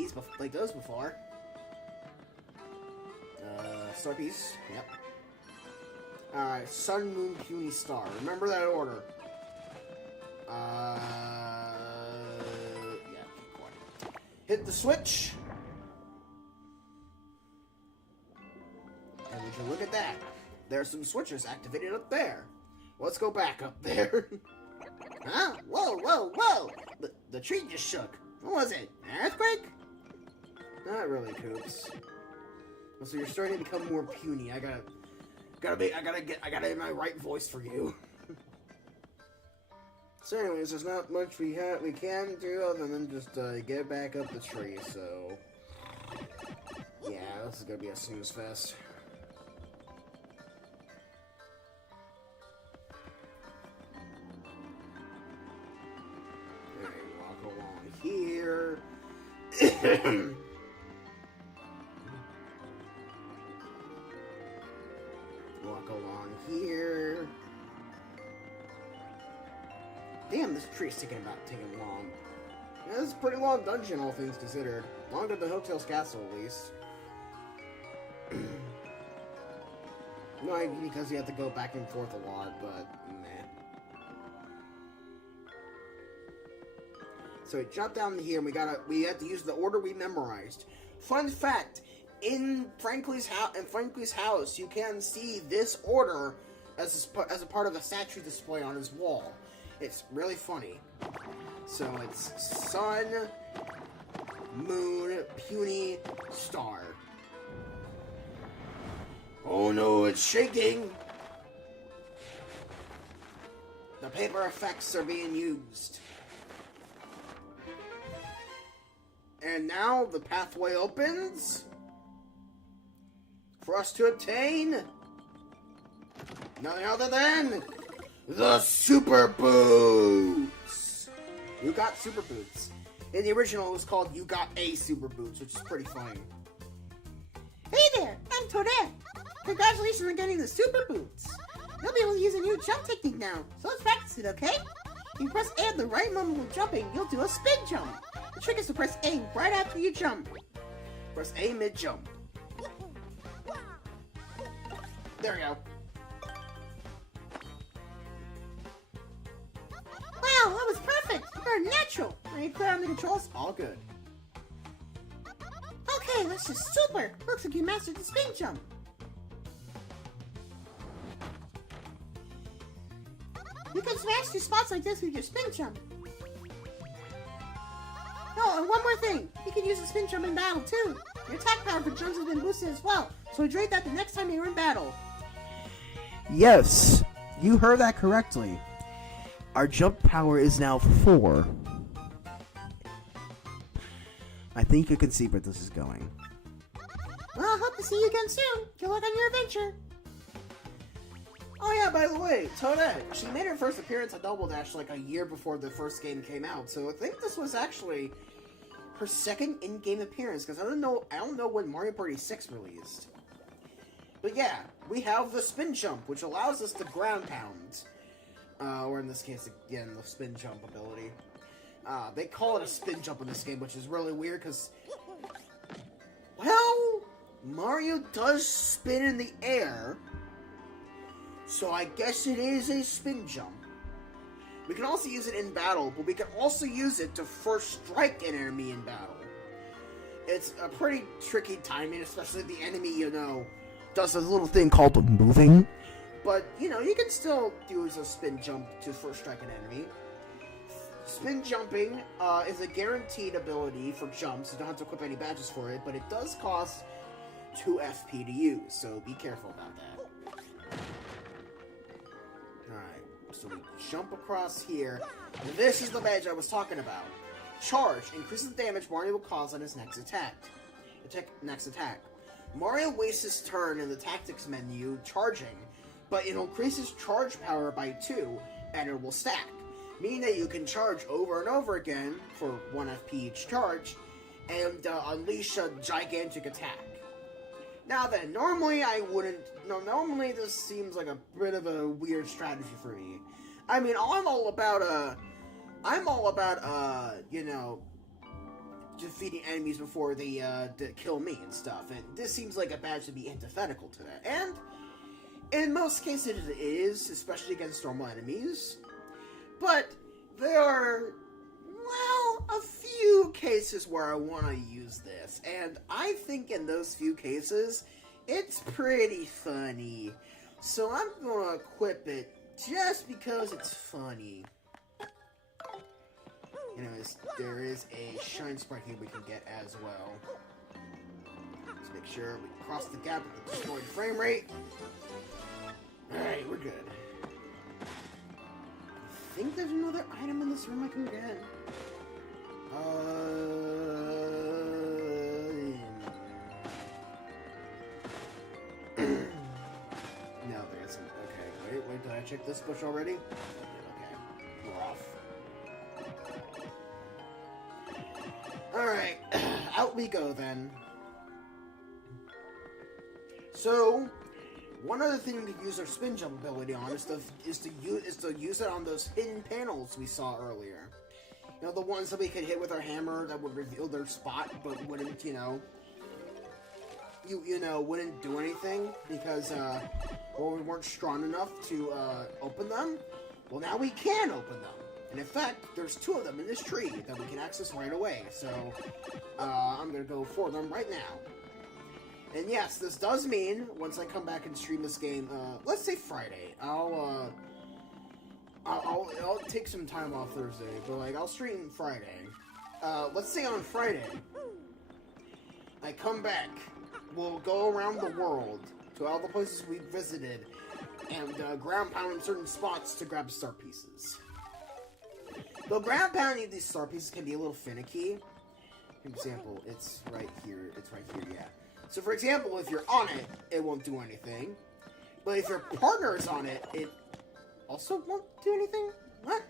those before. Star piece. Yep. Alright, Sun, Moon, Puny, Star. Remember that order. Yeah. Hit the switch. And we can look at that. There's some switches activated up there. Let's go back up there. Huh? Whoa, whoa, whoa! The tree just shook. What was it? An earthquake? Not really, Coops. Well, so you're starting to become more puny. I gotta get my right voice for you. So anyways, there's not much we can do other than just get back up the tree, so yeah, this is gonna be a snooze fest. Alright, walk along here. Walk along here. Damn, this tree's taking long. Yeah, this is a pretty long dungeon, all things considered. Longer than Hotel's castle, at least. No, because you have to go back and forth a lot, but meh. So we jump down here, and we have to use the order we memorized. Fun fact: in Frankly's house, you can see this order as a part of a statue display on his wall. It's really funny. So it's Sun, Moon, Puny, Star. Oh no, it's shaking! The paper effects are being used. And now the pathway opens for us to obtain nothing other than the Super Boots! You got Super Boots. In the original, it was called You Got a Super Boots, which is pretty funny. Hey there, I'm Toadette. Congratulations on getting the Super Boots. You'll be able to use a new jump technique now, so let's practice it, okay? If you press A at the right moment when jumping, you'll do a spin jump. The trick is to press A right after you jump. Press A mid-jump. There we go. Wow, that was perfect. You're natural. Are you clear on the controls? All good. Okay, that's just super. Looks like you mastered the spin jump. You can smash through spots like this with your spin jump. Oh, and one more thing. You can use a spin jump in battle, too. Your attack power for jumps has been boosted as well, so enjoy that the next time you're in battle. Yes, You heard that correctly. Our jump power is now 4. I think you can see where this is going. Well, I hope to see you again soon. Good luck on your adventure. Oh yeah, by the way, Toadette, she made her first appearance on Double Dash like a year before the first game came out, so I think this was actually her second in-game appearance, because I don't know when Mario Party 6 released. But yeah, we have the spin jump, which allows us to ground pound. Or in this case, again, the spin jump ability. They call it a spin jump in this game, which is really weird, because... Well, Mario does spin in the air, so I guess it is a spin jump. We can also use it in battle, but we can also use it to first strike an enemy in battle. It's a pretty tricky timing, especially if the enemy, you know, does a little thing called moving. But, you know, you can still use a spin jump to first strike an enemy. Spin jumping is a guaranteed ability for jumps. You don't have to equip any badges for it, but it does cost 2 FP to use, so be careful about that. Alright, so we jump across here. And this is the badge I was talking about. Charge increases the damage Mario will cause on his next attack. Mario wastes his turn in the tactics menu charging, but it'll increase his charge power by 2, and it will stack. Meaning that you can charge over and over again for 1 FP each charge, and unleash a gigantic attack. Now then, normally I wouldn't... No, normally this seems like a bit of a weird strategy for me. I mean, I'm all about, you know, defeating enemies before they kill me and stuff, and this seems like a badge to be antithetical to that. And in most cases it is, especially against normal enemies. But there are, well, a few cases where I want to use this, and I think in those few cases, it's pretty funny. So I'm going to equip it just because it's funny. Anyways, there is a shine sprite here we can get as well. Let's make sure we cross the gap with the destroyed frame rate. Alright, we're good. I think there's another item in this room I can get. No, there isn't. Okay, wait, did I check this bush already? Okay, we're off. Alright, out we go then. So, one other thing we can use our spin jump ability on is to use it on those hidden panels we saw earlier. You know, the ones that we could hit with our hammer that would reveal their spot, but wouldn't, you know, wouldn't do anything because, well, we weren't strong enough to open them. Well, now we can open them. And in fact, there's 2 of them in this tree that we can access right away. So, I'm gonna go for them right now. And yes, this does mean, once I come back and stream this game, let's say Friday, I'll take some time off Thursday, but, like, I'll stream Friday. Let's say on Friday, I come back, we'll go around the world to all the places we visited, and, ground pound in certain spots to grab star pieces. Though ground pounding these star pieces can be a little finicky. For example, it's right here, yeah. So, for example, if you're on it, it won't do anything. But if your partner is on it, it also won't do anything? What?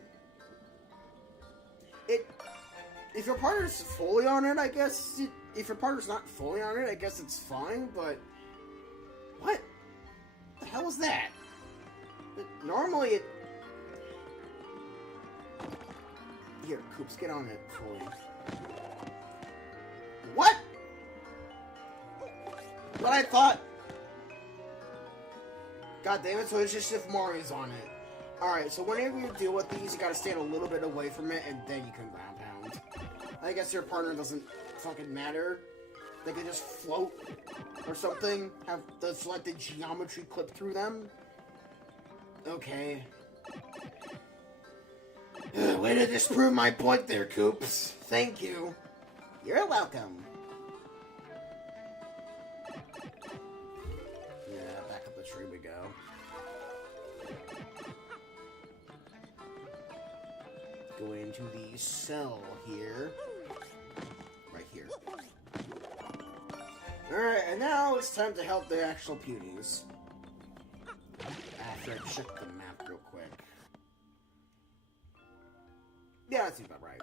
If your partner's fully on it, I guess... If your partner's not fully on it, I guess it's fine, but... What? The hell is that? Normally it... Here, Koops, get on it fully. What? But I thought... God damn it, so it's just if Mario's on it. Alright, so whenever you deal with these, you gotta stand a little bit away from it, and then you can ground pound. I guess your partner doesn't fucking matter. They can just float, or something. Have the selected geometry clip through them. Okay. Way to disprove my point there, Koops. Thank you. You're welcome. Yeah, back up the tree we go. Go into the cell here. Right here. Alright, and now it's time to help the actual Punies. After I check the map real quick. Yeah, that seems about right.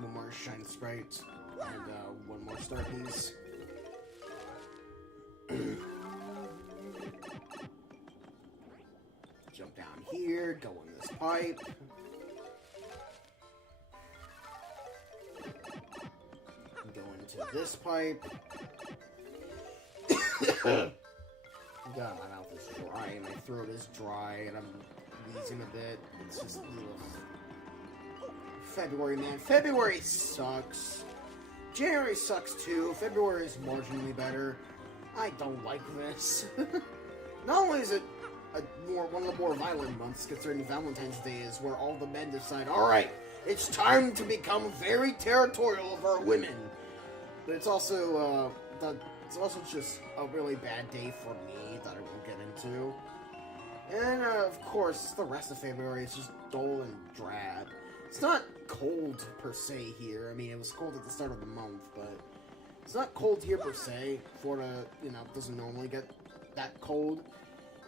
One more Shine Sprite, and one more Star Piece. Jump down here, go in this pipe. Go into this pipe. God, my mouth is dry, and my throat is dry, and I'm wheezing a bit. It's just, ugh. February, man. February sucks. January sucks too. February is marginally better. I don't like this. Not only is it one of the more violent months, concerning Valentine's Day, is where all the men decide, alright, it's time to become very territorial of our women. But it's also, just a really bad day for me that I won't get into. And, of course, the rest of February is just dull and drab. It's not cold, per se, here. I mean, it was cold at the start of the month, but it's not cold here, per se. Florida, doesn't normally get that cold.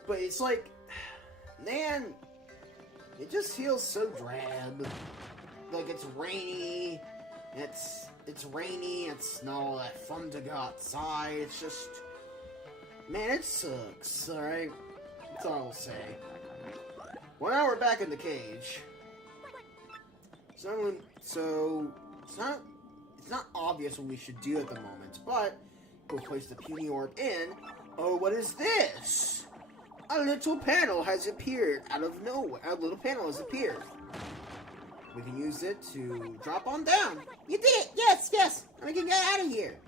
But it's like, man, it just feels so drab. Like, it's rainy, it's rainy, it's not all that fun to go outside. It's just, man, it sucks, alright? That's all I'll say. Well, now we're back in the cage. So it's not obvious what we should do at the moment, but we'll place the puny orb in. Oh, what is this? A little panel has appeared out of nowhere. A little panel has appeared. We can use it to drop on down. You did it! Yes, yes! We can get out of here.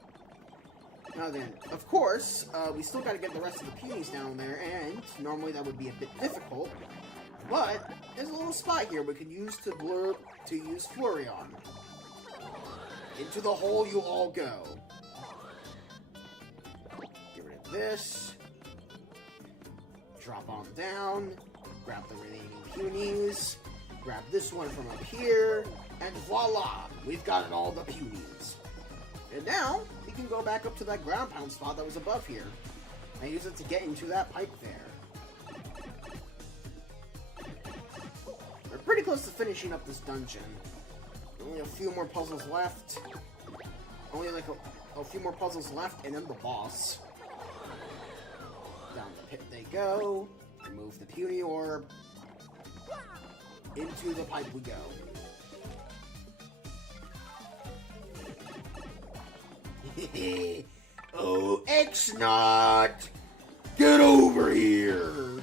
Now then, of course, we still gotta get the rest of the punies down there, and normally that would be a bit difficult. But there's a little spot here we can use to use Flareon. Into the hole you all go. Get rid of this. Drop on down. Grab the remaining punies. Grab this one from up here. And voila! We've got all the punies. And now, we can go back up to that ground pound spot that was above here. And use it to get into that pipe there. We're pretty close to finishing up this dungeon. Only a few more puzzles left. Only like a few more puzzles left, and then the boss. Down the pit they go. Remove the puny orb. Into the pipe we go. Oh, X-Naught! Get over here!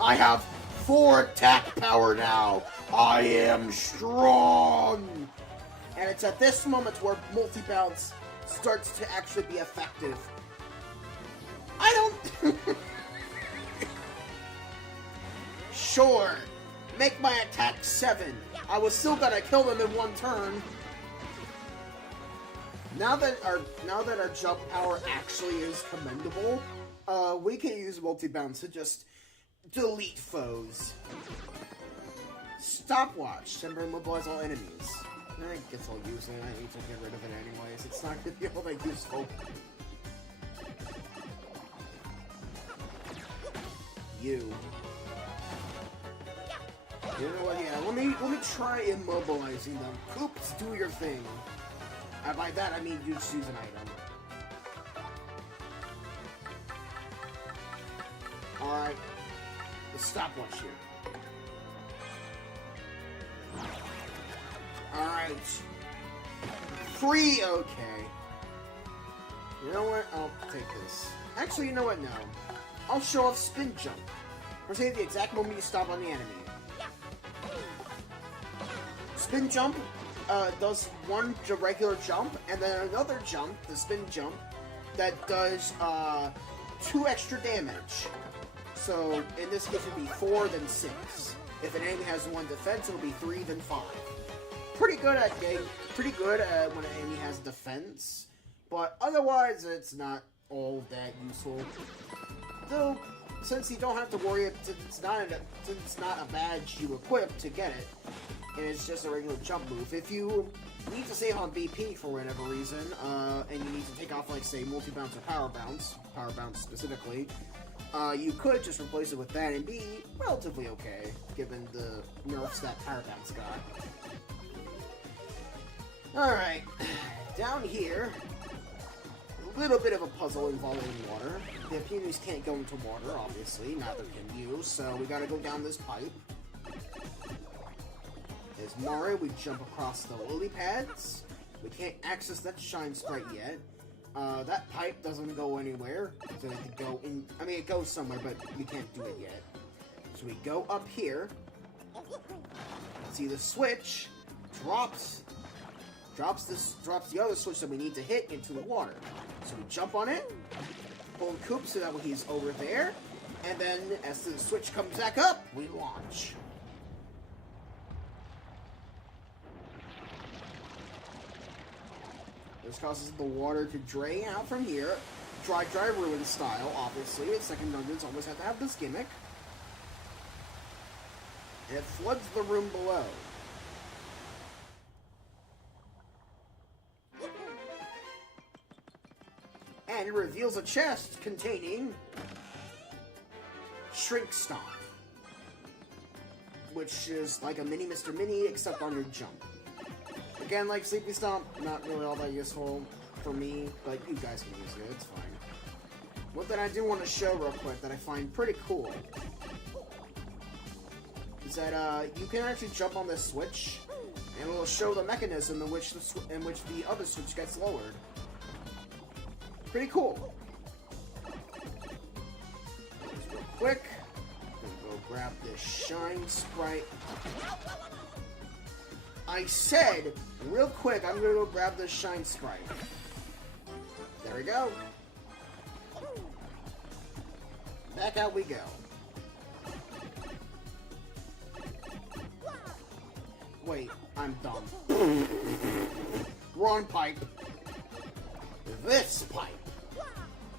I have 4 attack power now! I am strong! And it's at this moment where multi-bounce starts to actually be effective. I don't... Sure, make my attack 7. I was still gonna kill them in one turn. Now that our jump power actually is commendable, we can use multi-bounce to just delete foes. Stopwatch. Temporarily immobilize all enemies. I guess I'll use it. I need to get rid of it anyways. It's not going to be all that useful. You. You know what? Yeah. Let me try immobilizing them. Oops, do your thing. And by that I mean you choose an item. Alright. The stopwatch here. Alright. Free, okay. You know what? I'll take this. Actually, you know what? No. I'll show off spin jump. Or say the exact moment you stop on the enemy. Spin jump does one regular jump, and then another jump, the spin jump, that does 2 extra damage. So, in this case, it would be 4, then 6. If an enemy has 1 defense, it'll be 3, then 5. Pretty good when an enemy has defense, but otherwise, it's not all that useful. Though, since you don't have to worry, since it's not a badge you equip to get it, and it's just a regular jump move. If you need to save on BP for whatever reason, and you need to take off, like, say, multi-bounce or power bounce specifically, you could just replace it with that and be relatively okay, given the nerfs that power bounce got. Alright, down here, a little bit of a puzzle involving water. The peonies can't go into water, obviously, neither can you, so we gotta go down this pipe. As Mario, we jump across the lily pads. We can't access that shine sprite yet. That pipe doesn't go anywhere, so we have to go in. I mean, it goes somewhere, but we can't do it yet. So we go up here. See, the switch drops the other switch that we need to hit into the water. So we jump on it, pull Coop so that he's over there, and then as the switch comes back up, we launch. This causes the water to drain out from here, dry ruin style, obviously. The second dungeons always have to have this gimmick. And it floods the room below. And it reveals a chest containing Shrink Stomp, which is like a mini Mr. Mini, except on your jump. Again, like Sleepy Stomp, not really all that useful for me, but you guys can use it, it's fine. One thing I do want to show real quick that I find pretty cool is that you can actually jump on this switch, and it will show the mechanism in which the other switch gets lowered. Pretty cool. Just real quick, I'm gonna go grab this shine sprite. I said, real quick, I'm gonna go grab this shine sprite. There we go. Back out we go. Wait, I'm dumb. Wrong pipe. This pipe.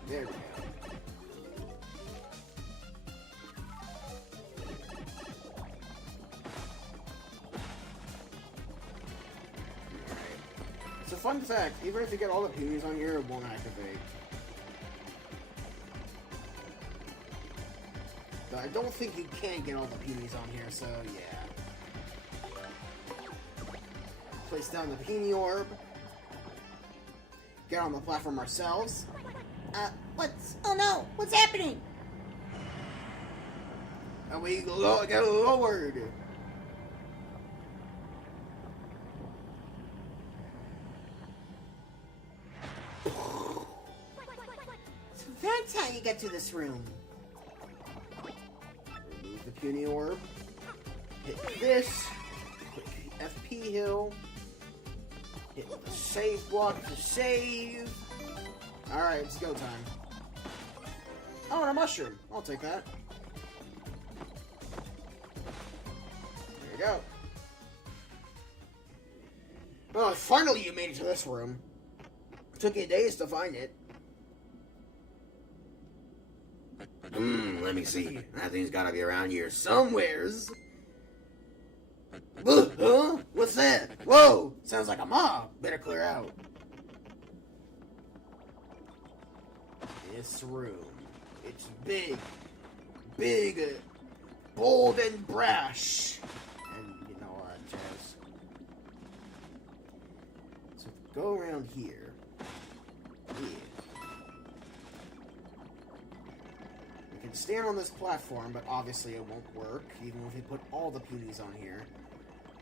There we go. It's a fun fact, even if you get all the peonies on here, it won't activate. But I don't think you can get all the peonies on here, so yeah. Place down the peony orb. Get on the platform ourselves. Oh no, what's happening? And we get lowered. So that's how you get to this room. Remove the puny orb. Hit this. Quick FP hill. Hit the save block to save. Alright, it's go time. Oh, and a mushroom. I'll take that. There you go. Oh, finally you made it to this room. Took you days to find it. Let me see. That thing's gotta be around here somewheres. Huh? What's that? Whoa! Sounds like a mob. Better clear out. This room. It's big. Big, bold, and brash. And you know what, Jazz. So go around here. Yeah. We can stand on this platform, but obviously it won't work, even if we put all the peonies on here.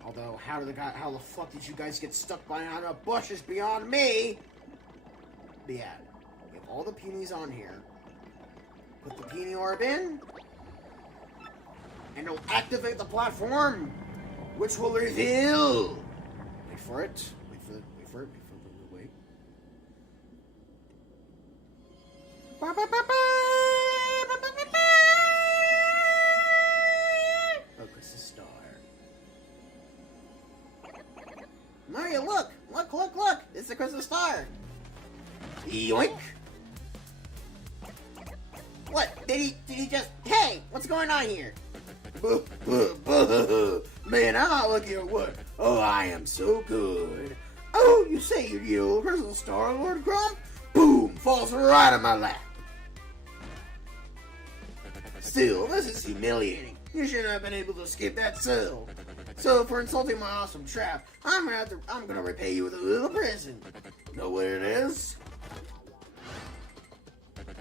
Although, how the fuck did you guys get stuck behind a bush is beyond me! But yeah, get all the peonies on here. Put the peony orb in. And it'll activate the platform, which will reveal... Wait for it. Wait for it. Oh, Crystal Star. Mario, look! Look! It's the Crystal Star! Yoink! What? Did he just... Hey! What's going on here? Man, I'm not looking at what. Oh, I am so good. Oh, you say you're the old Crystal Star Lord Grump? Boom! Falls right on my lap. Still, this is humiliating. You shouldn't have been able to escape that cell. So, for insulting my awesome trap, I'm gonna repay you with a little present. Know what it is?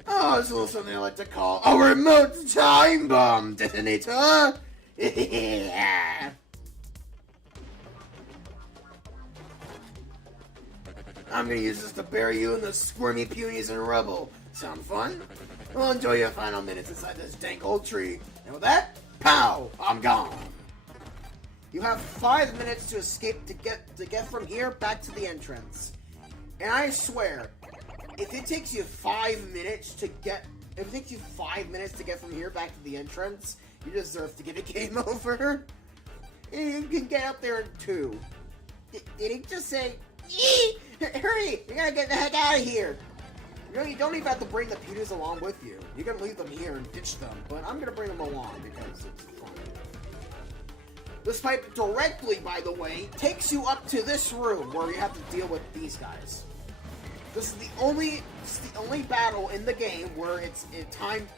Oh, it's a little something I like to call a remote time bomb detonator. Yeah. I'm gonna use this to bury you in the squirmy punies and rubble. Sound fun? Well, enjoy your final minutes inside this dank old tree. And with that, pow! I'm gone. You have 5 minutes to escape to get from here back to the entrance. And I swear, if it takes you 5 minutes to get from here back to the entrance, you deserve to get a game over. You can get up there in 2. Did he just say, hurry! You gotta get the heck out of here! You don't even have to bring the Peters along with you. You can leave them here and ditch them, but I'm gonna bring them along because it's fun. This pipe directly, by the way, takes you up to this room where you have to deal with these guys. This is the only battle in the game where it's in timed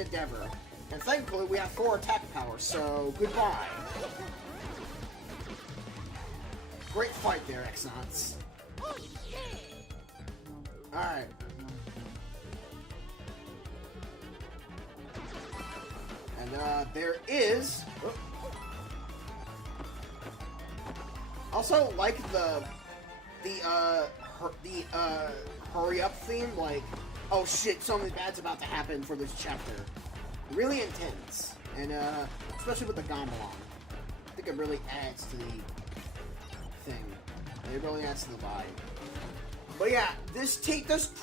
endeavor. And thankfully we have 4 attack power, so goodbye. Great fight there, X-Naughts. Alright. And there is... Oh. Also, like the hurry up theme, like, oh shit, something bad's about to happen for this chapter. Really intense. And especially with the Gamelon. I think it really adds to the thing. It really adds to the vibe. But yeah, this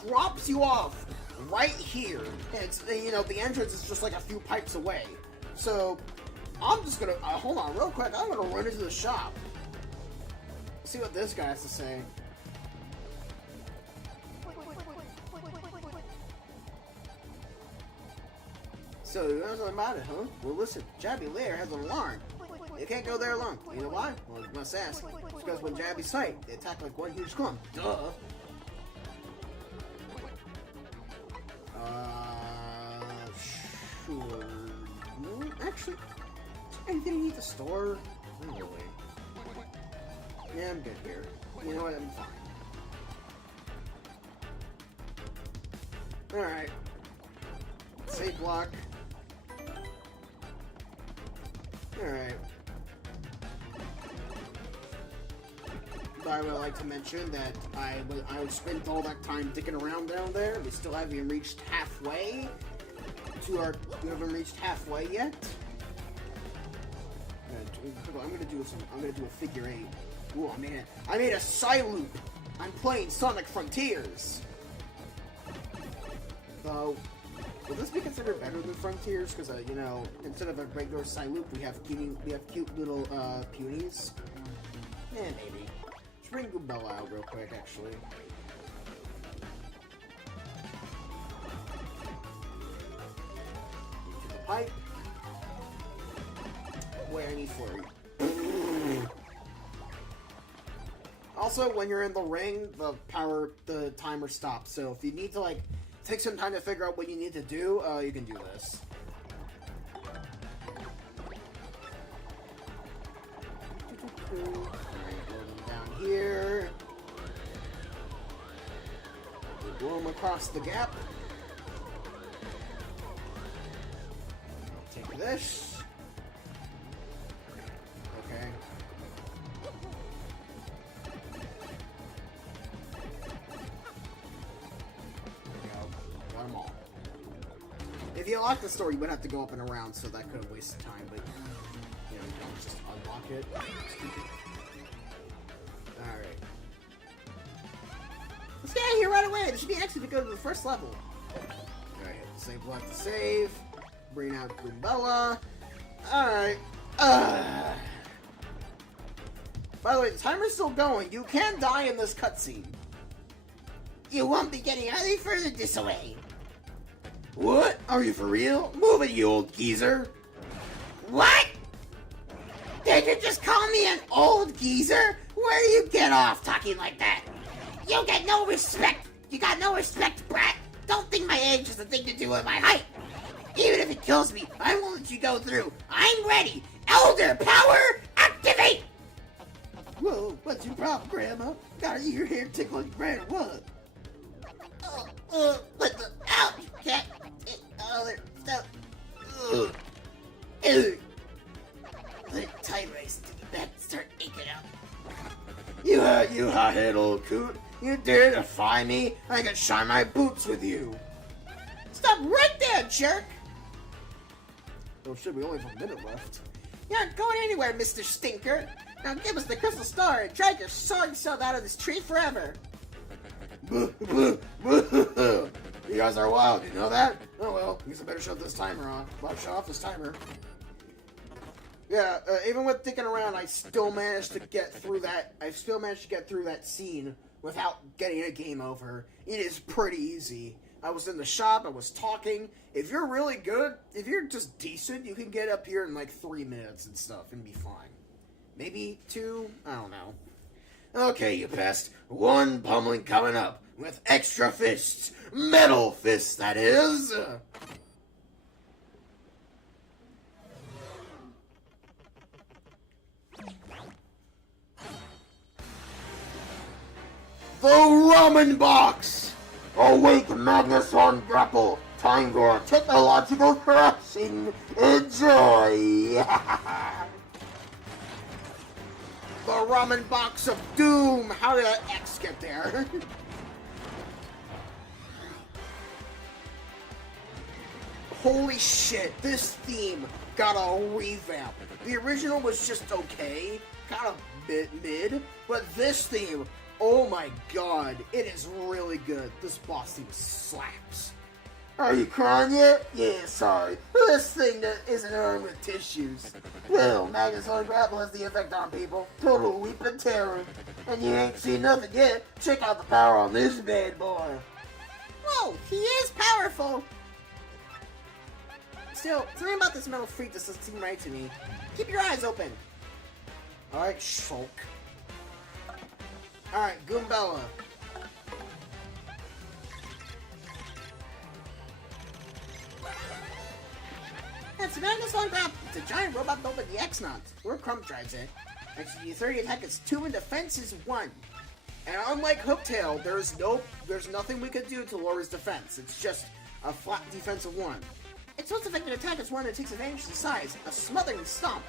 drops you off right here. And it's, you know, the entrance is just like a few pipes away. So, I'm just gonna, hold on real quick, I'm gonna run into the shop. See what this guy has to say. So, you know something about it, huh? Well, listen, Jabby Lair has an alarm. You can't go there alone. You know why? Well, you must ask. It's because when Jabby's sight, they attack like one huge clump. Duh. Sure. No, actually, anything you need to store? Not really. Yeah, I'm good here. You know what? I'm fine. Alright. Save block. Alright. I would like to mention that I spent all that time dicking around down there. We still haven't even reached halfway to our. We haven't reached halfway yet. I'm gonna do a figure 8. Ooh, I made a Psy-Loop. I'm playing Sonic Frontiers. So, will this be considered better than Frontiers? Because you know, instead of a regular Psy-Loop, we have cute little punies. Yeah, maybe. Let's bring Goombella out real quick, actually. Into the pipe. Where I need for you. Also, when you're in the ring, the timer stops. So if you need to like take some time to figure out what you need to do, you can do this. Down here. Blow them across the gap. I'll take this. Okay. Got them all. If you unlock the store, you would have to go up and around, so that could have wasted time, but you know, you don't just unlock it. Alright. Let's get out of here right away! There should be exit to go to the first level. Alright, save block to save. Bring out Goombella. Alright. By the way, the timer's still going. You can die in this cutscene. You won't be getting any further this way. What? Are you for real? Move it, you old geezer. What? Did you just call me an old geezer? Where do you get off talking like that? You get no respect. You got no respect, brat. Don't think my age has a thing to do with my height. Even if it kills me, I won't let you go through. I'm ready. Elder power, activate! Whoa, what's your problem, Grandma? Got your hair tickling Grant or what? What the? Ouch! Can't take all their stuff. Ugh. Let it time race to the back and start aching out. You hot-headed old coot. You dare defy me? I can shine my boots with you. Stop right there, jerk! Oh shit, we only have a minute left. You aren't going anywhere, Mr. Stinker. Now give us the crystal star and drag your sorry self out of this tree forever. Boo, boo, boo. You guys are wild, you know that? Oh well, I guess I better shut this timer off. Well, shut off this timer. Yeah, even with thinking around, I still managed to get through that. I still managed to get through that scene without getting a game over. It is pretty easy. I was in the shop, I was talking. If you're really good, if you're just decent, you can get up here in like 3 minutes and stuff and be fine. Maybe 2? I don't know. Okay, you pest. One pummeling coming up with extra fists. Metal fists, that is. The Ramen Box! Awake, Magnus on Grapple! Time for a technological thrashing! Enjoy! The Ramen Box of Doom! How did that X get there? Holy shit, this theme got a revamp. The original was just okay, kind of mid, but this theme, oh my god, it is really good. This boss theme slaps. Are you crying yet? Yeah, sorry. This thing that isn't armed with tissues. Well, Magnus on Grapple has the effect on people. Total weeping terror. And you ain't seen nothing yet. Check out the power on this bad boy. Whoa, he is powerful. Still, something about this metal freak just doesn't seem right to me. Keep your eyes open. Alright, Shulk. Alright, Goombella. That's Magnus on Grapple. It's a giant robot built by the X-Naughts. Where Crump drives it. XP 30 attack is 2 and defense is 1. And unlike Hooktail, there's nothing we could do to lower his defense. It's just a flat defense of 1. Its most effective attack is one that takes advantage of the size, a smothering stomp.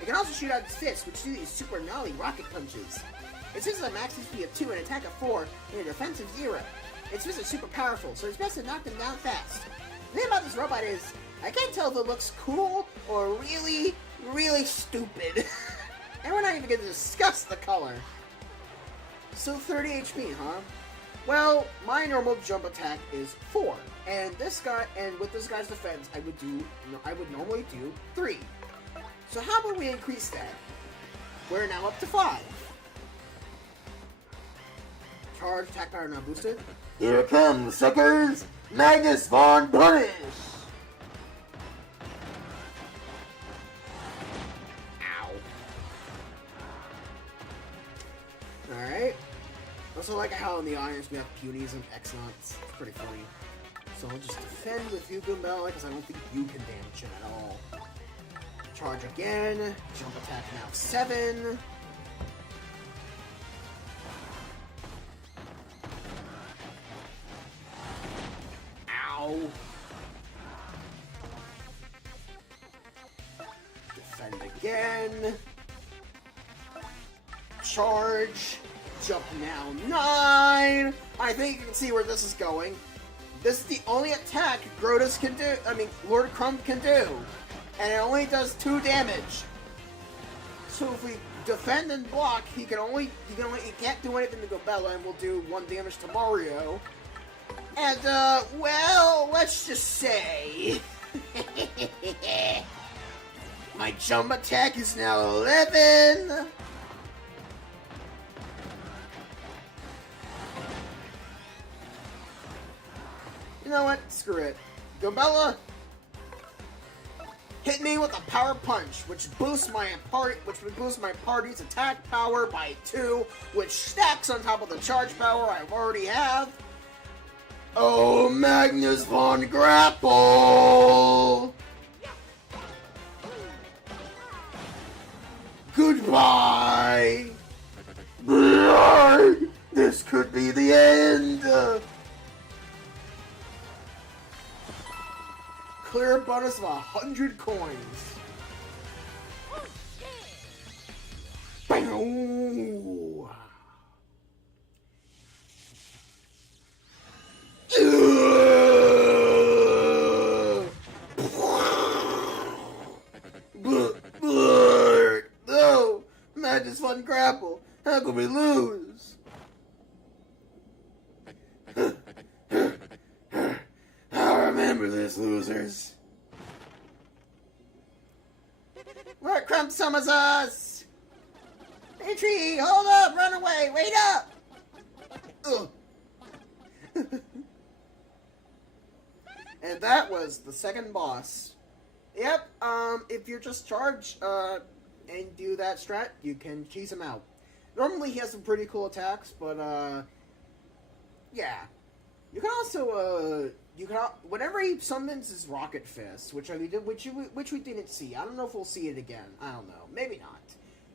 It can also shoot out its fists, which do these super gnarly rocket punches. Its fists have a max HP of 2 and attack of 4, and a defense of 0. Its fists are super powerful, so it's best to knock them down fast. The thing about this robot is, I can't tell if it looks cool or really, really stupid. And we're not even going to discuss the color. So 30 HP, huh? Well, my normal jump attack is 4, and with this guy's defense, I would normally do 3. So how about we increase that? We're now up to 5. Charge, attack power now boosted. Here it comes, suckers! Magnus Von Punish! Ow. Alright. Also like how in the audience we have Punies and X-Naughts. It's pretty funny. So I'll just defend with you, Goombella, because I don't think you can damage him at all. Charge again. Jump attack now 7. Ow. Defend again. Charge. Jump now 9. I think you can see where this is going. This is the only attack Grotus can do. Lord Crump can do. And it only does 2 damage. So if we defend and block, he can't do anything to Goombella, and we'll do 1 damage to Mario. And well, let's just say my jump attack is now 11. You know what? Screw it. Goombella, hit me with a power punch, which boosts my party's attack power by 2, which stacks on top of the charge power I already have. Oh, Magnus von Grapple! Goodbye! This could be the end! Clear bonus of 100 coins. Bow! No! Magnus von Grapple! How can we lose? I'll remember this, losers. Where Crump summons us! Retreat! Hold up! Run away! Wait up! Ugh. And that was the second boss. Yep, if you're just charged, and do that strat, you can cheese him out. Normally he has some pretty cool attacks, but, yeah. You can also, whenever he summons his Rocket Fist, which we didn't see. I don't know if we'll see it again. I don't know. Maybe not.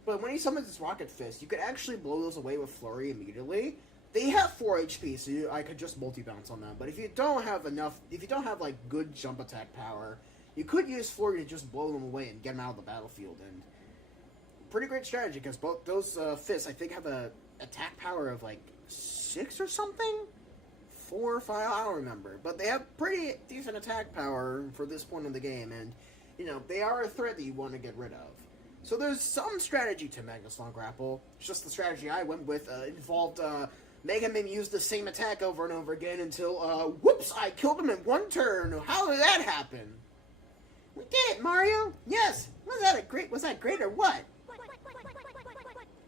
But when he summons his Rocket Fist, you could actually blow those away with Flurry immediately. They have 4 HP, so I could just multi-bounce on them. But if you don't have like, good jump attack power, you could use Flurry to just blow them away and get them out of the battlefield. And pretty great strategy, because both those fists, I think, have a attack power of, like, 6 or something? 4 or 5, I don't remember. But they have pretty decent attack power for this point in the game, and, you know, they are a threat that you want to get rid of. So there's some strategy to Magnus von Grapple. It's just the strategy I went with involved making him use the same attack over and over again until, whoops, I killed him in 1 turn. How did that happen? We did it, Mario! Yes! Was that great or what?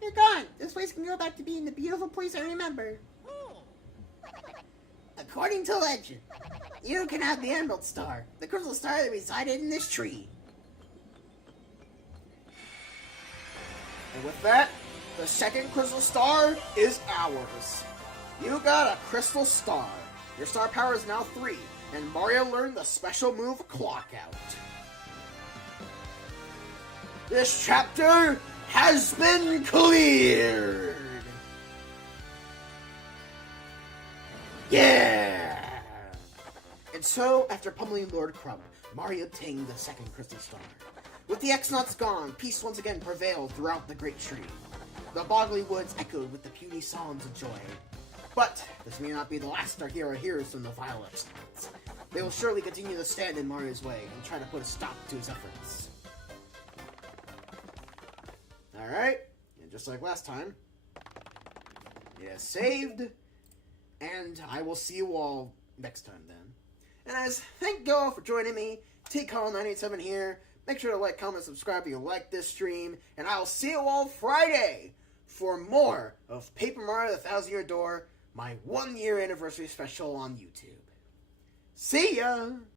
You're gone! This place can go back to being the beautiful place I remember. According to legend, you can have the Emerald Star, the crystal star that resided in this tree. And with that, the second crystal star is ours. You got a crystal star. Your star power is now 3, and Mario learned the special move Clock Out. This chapter has been cleared! Yeah! And so, after pummeling Lord Crump, Mario obtained the second crystal star. With the X-Naughts gone, peace once again prevailed throughout the Great Tree. The Boggly Woods echoed with the puny songs of joy. But this may not be the last our hero hears from the vile X-Naughts. They will surely continue to stand in Mario's way and try to put a stop to his efforts. Alright, and just like last time, it is saved, and I will see you all next time then. And as thank you all for joining me, TCall987 here. Make sure to like, comment, subscribe if you like this stream, and I will see you all Friday for more of Paper Mario the Thousand Year Door, my 1-year anniversary special on YouTube. See ya!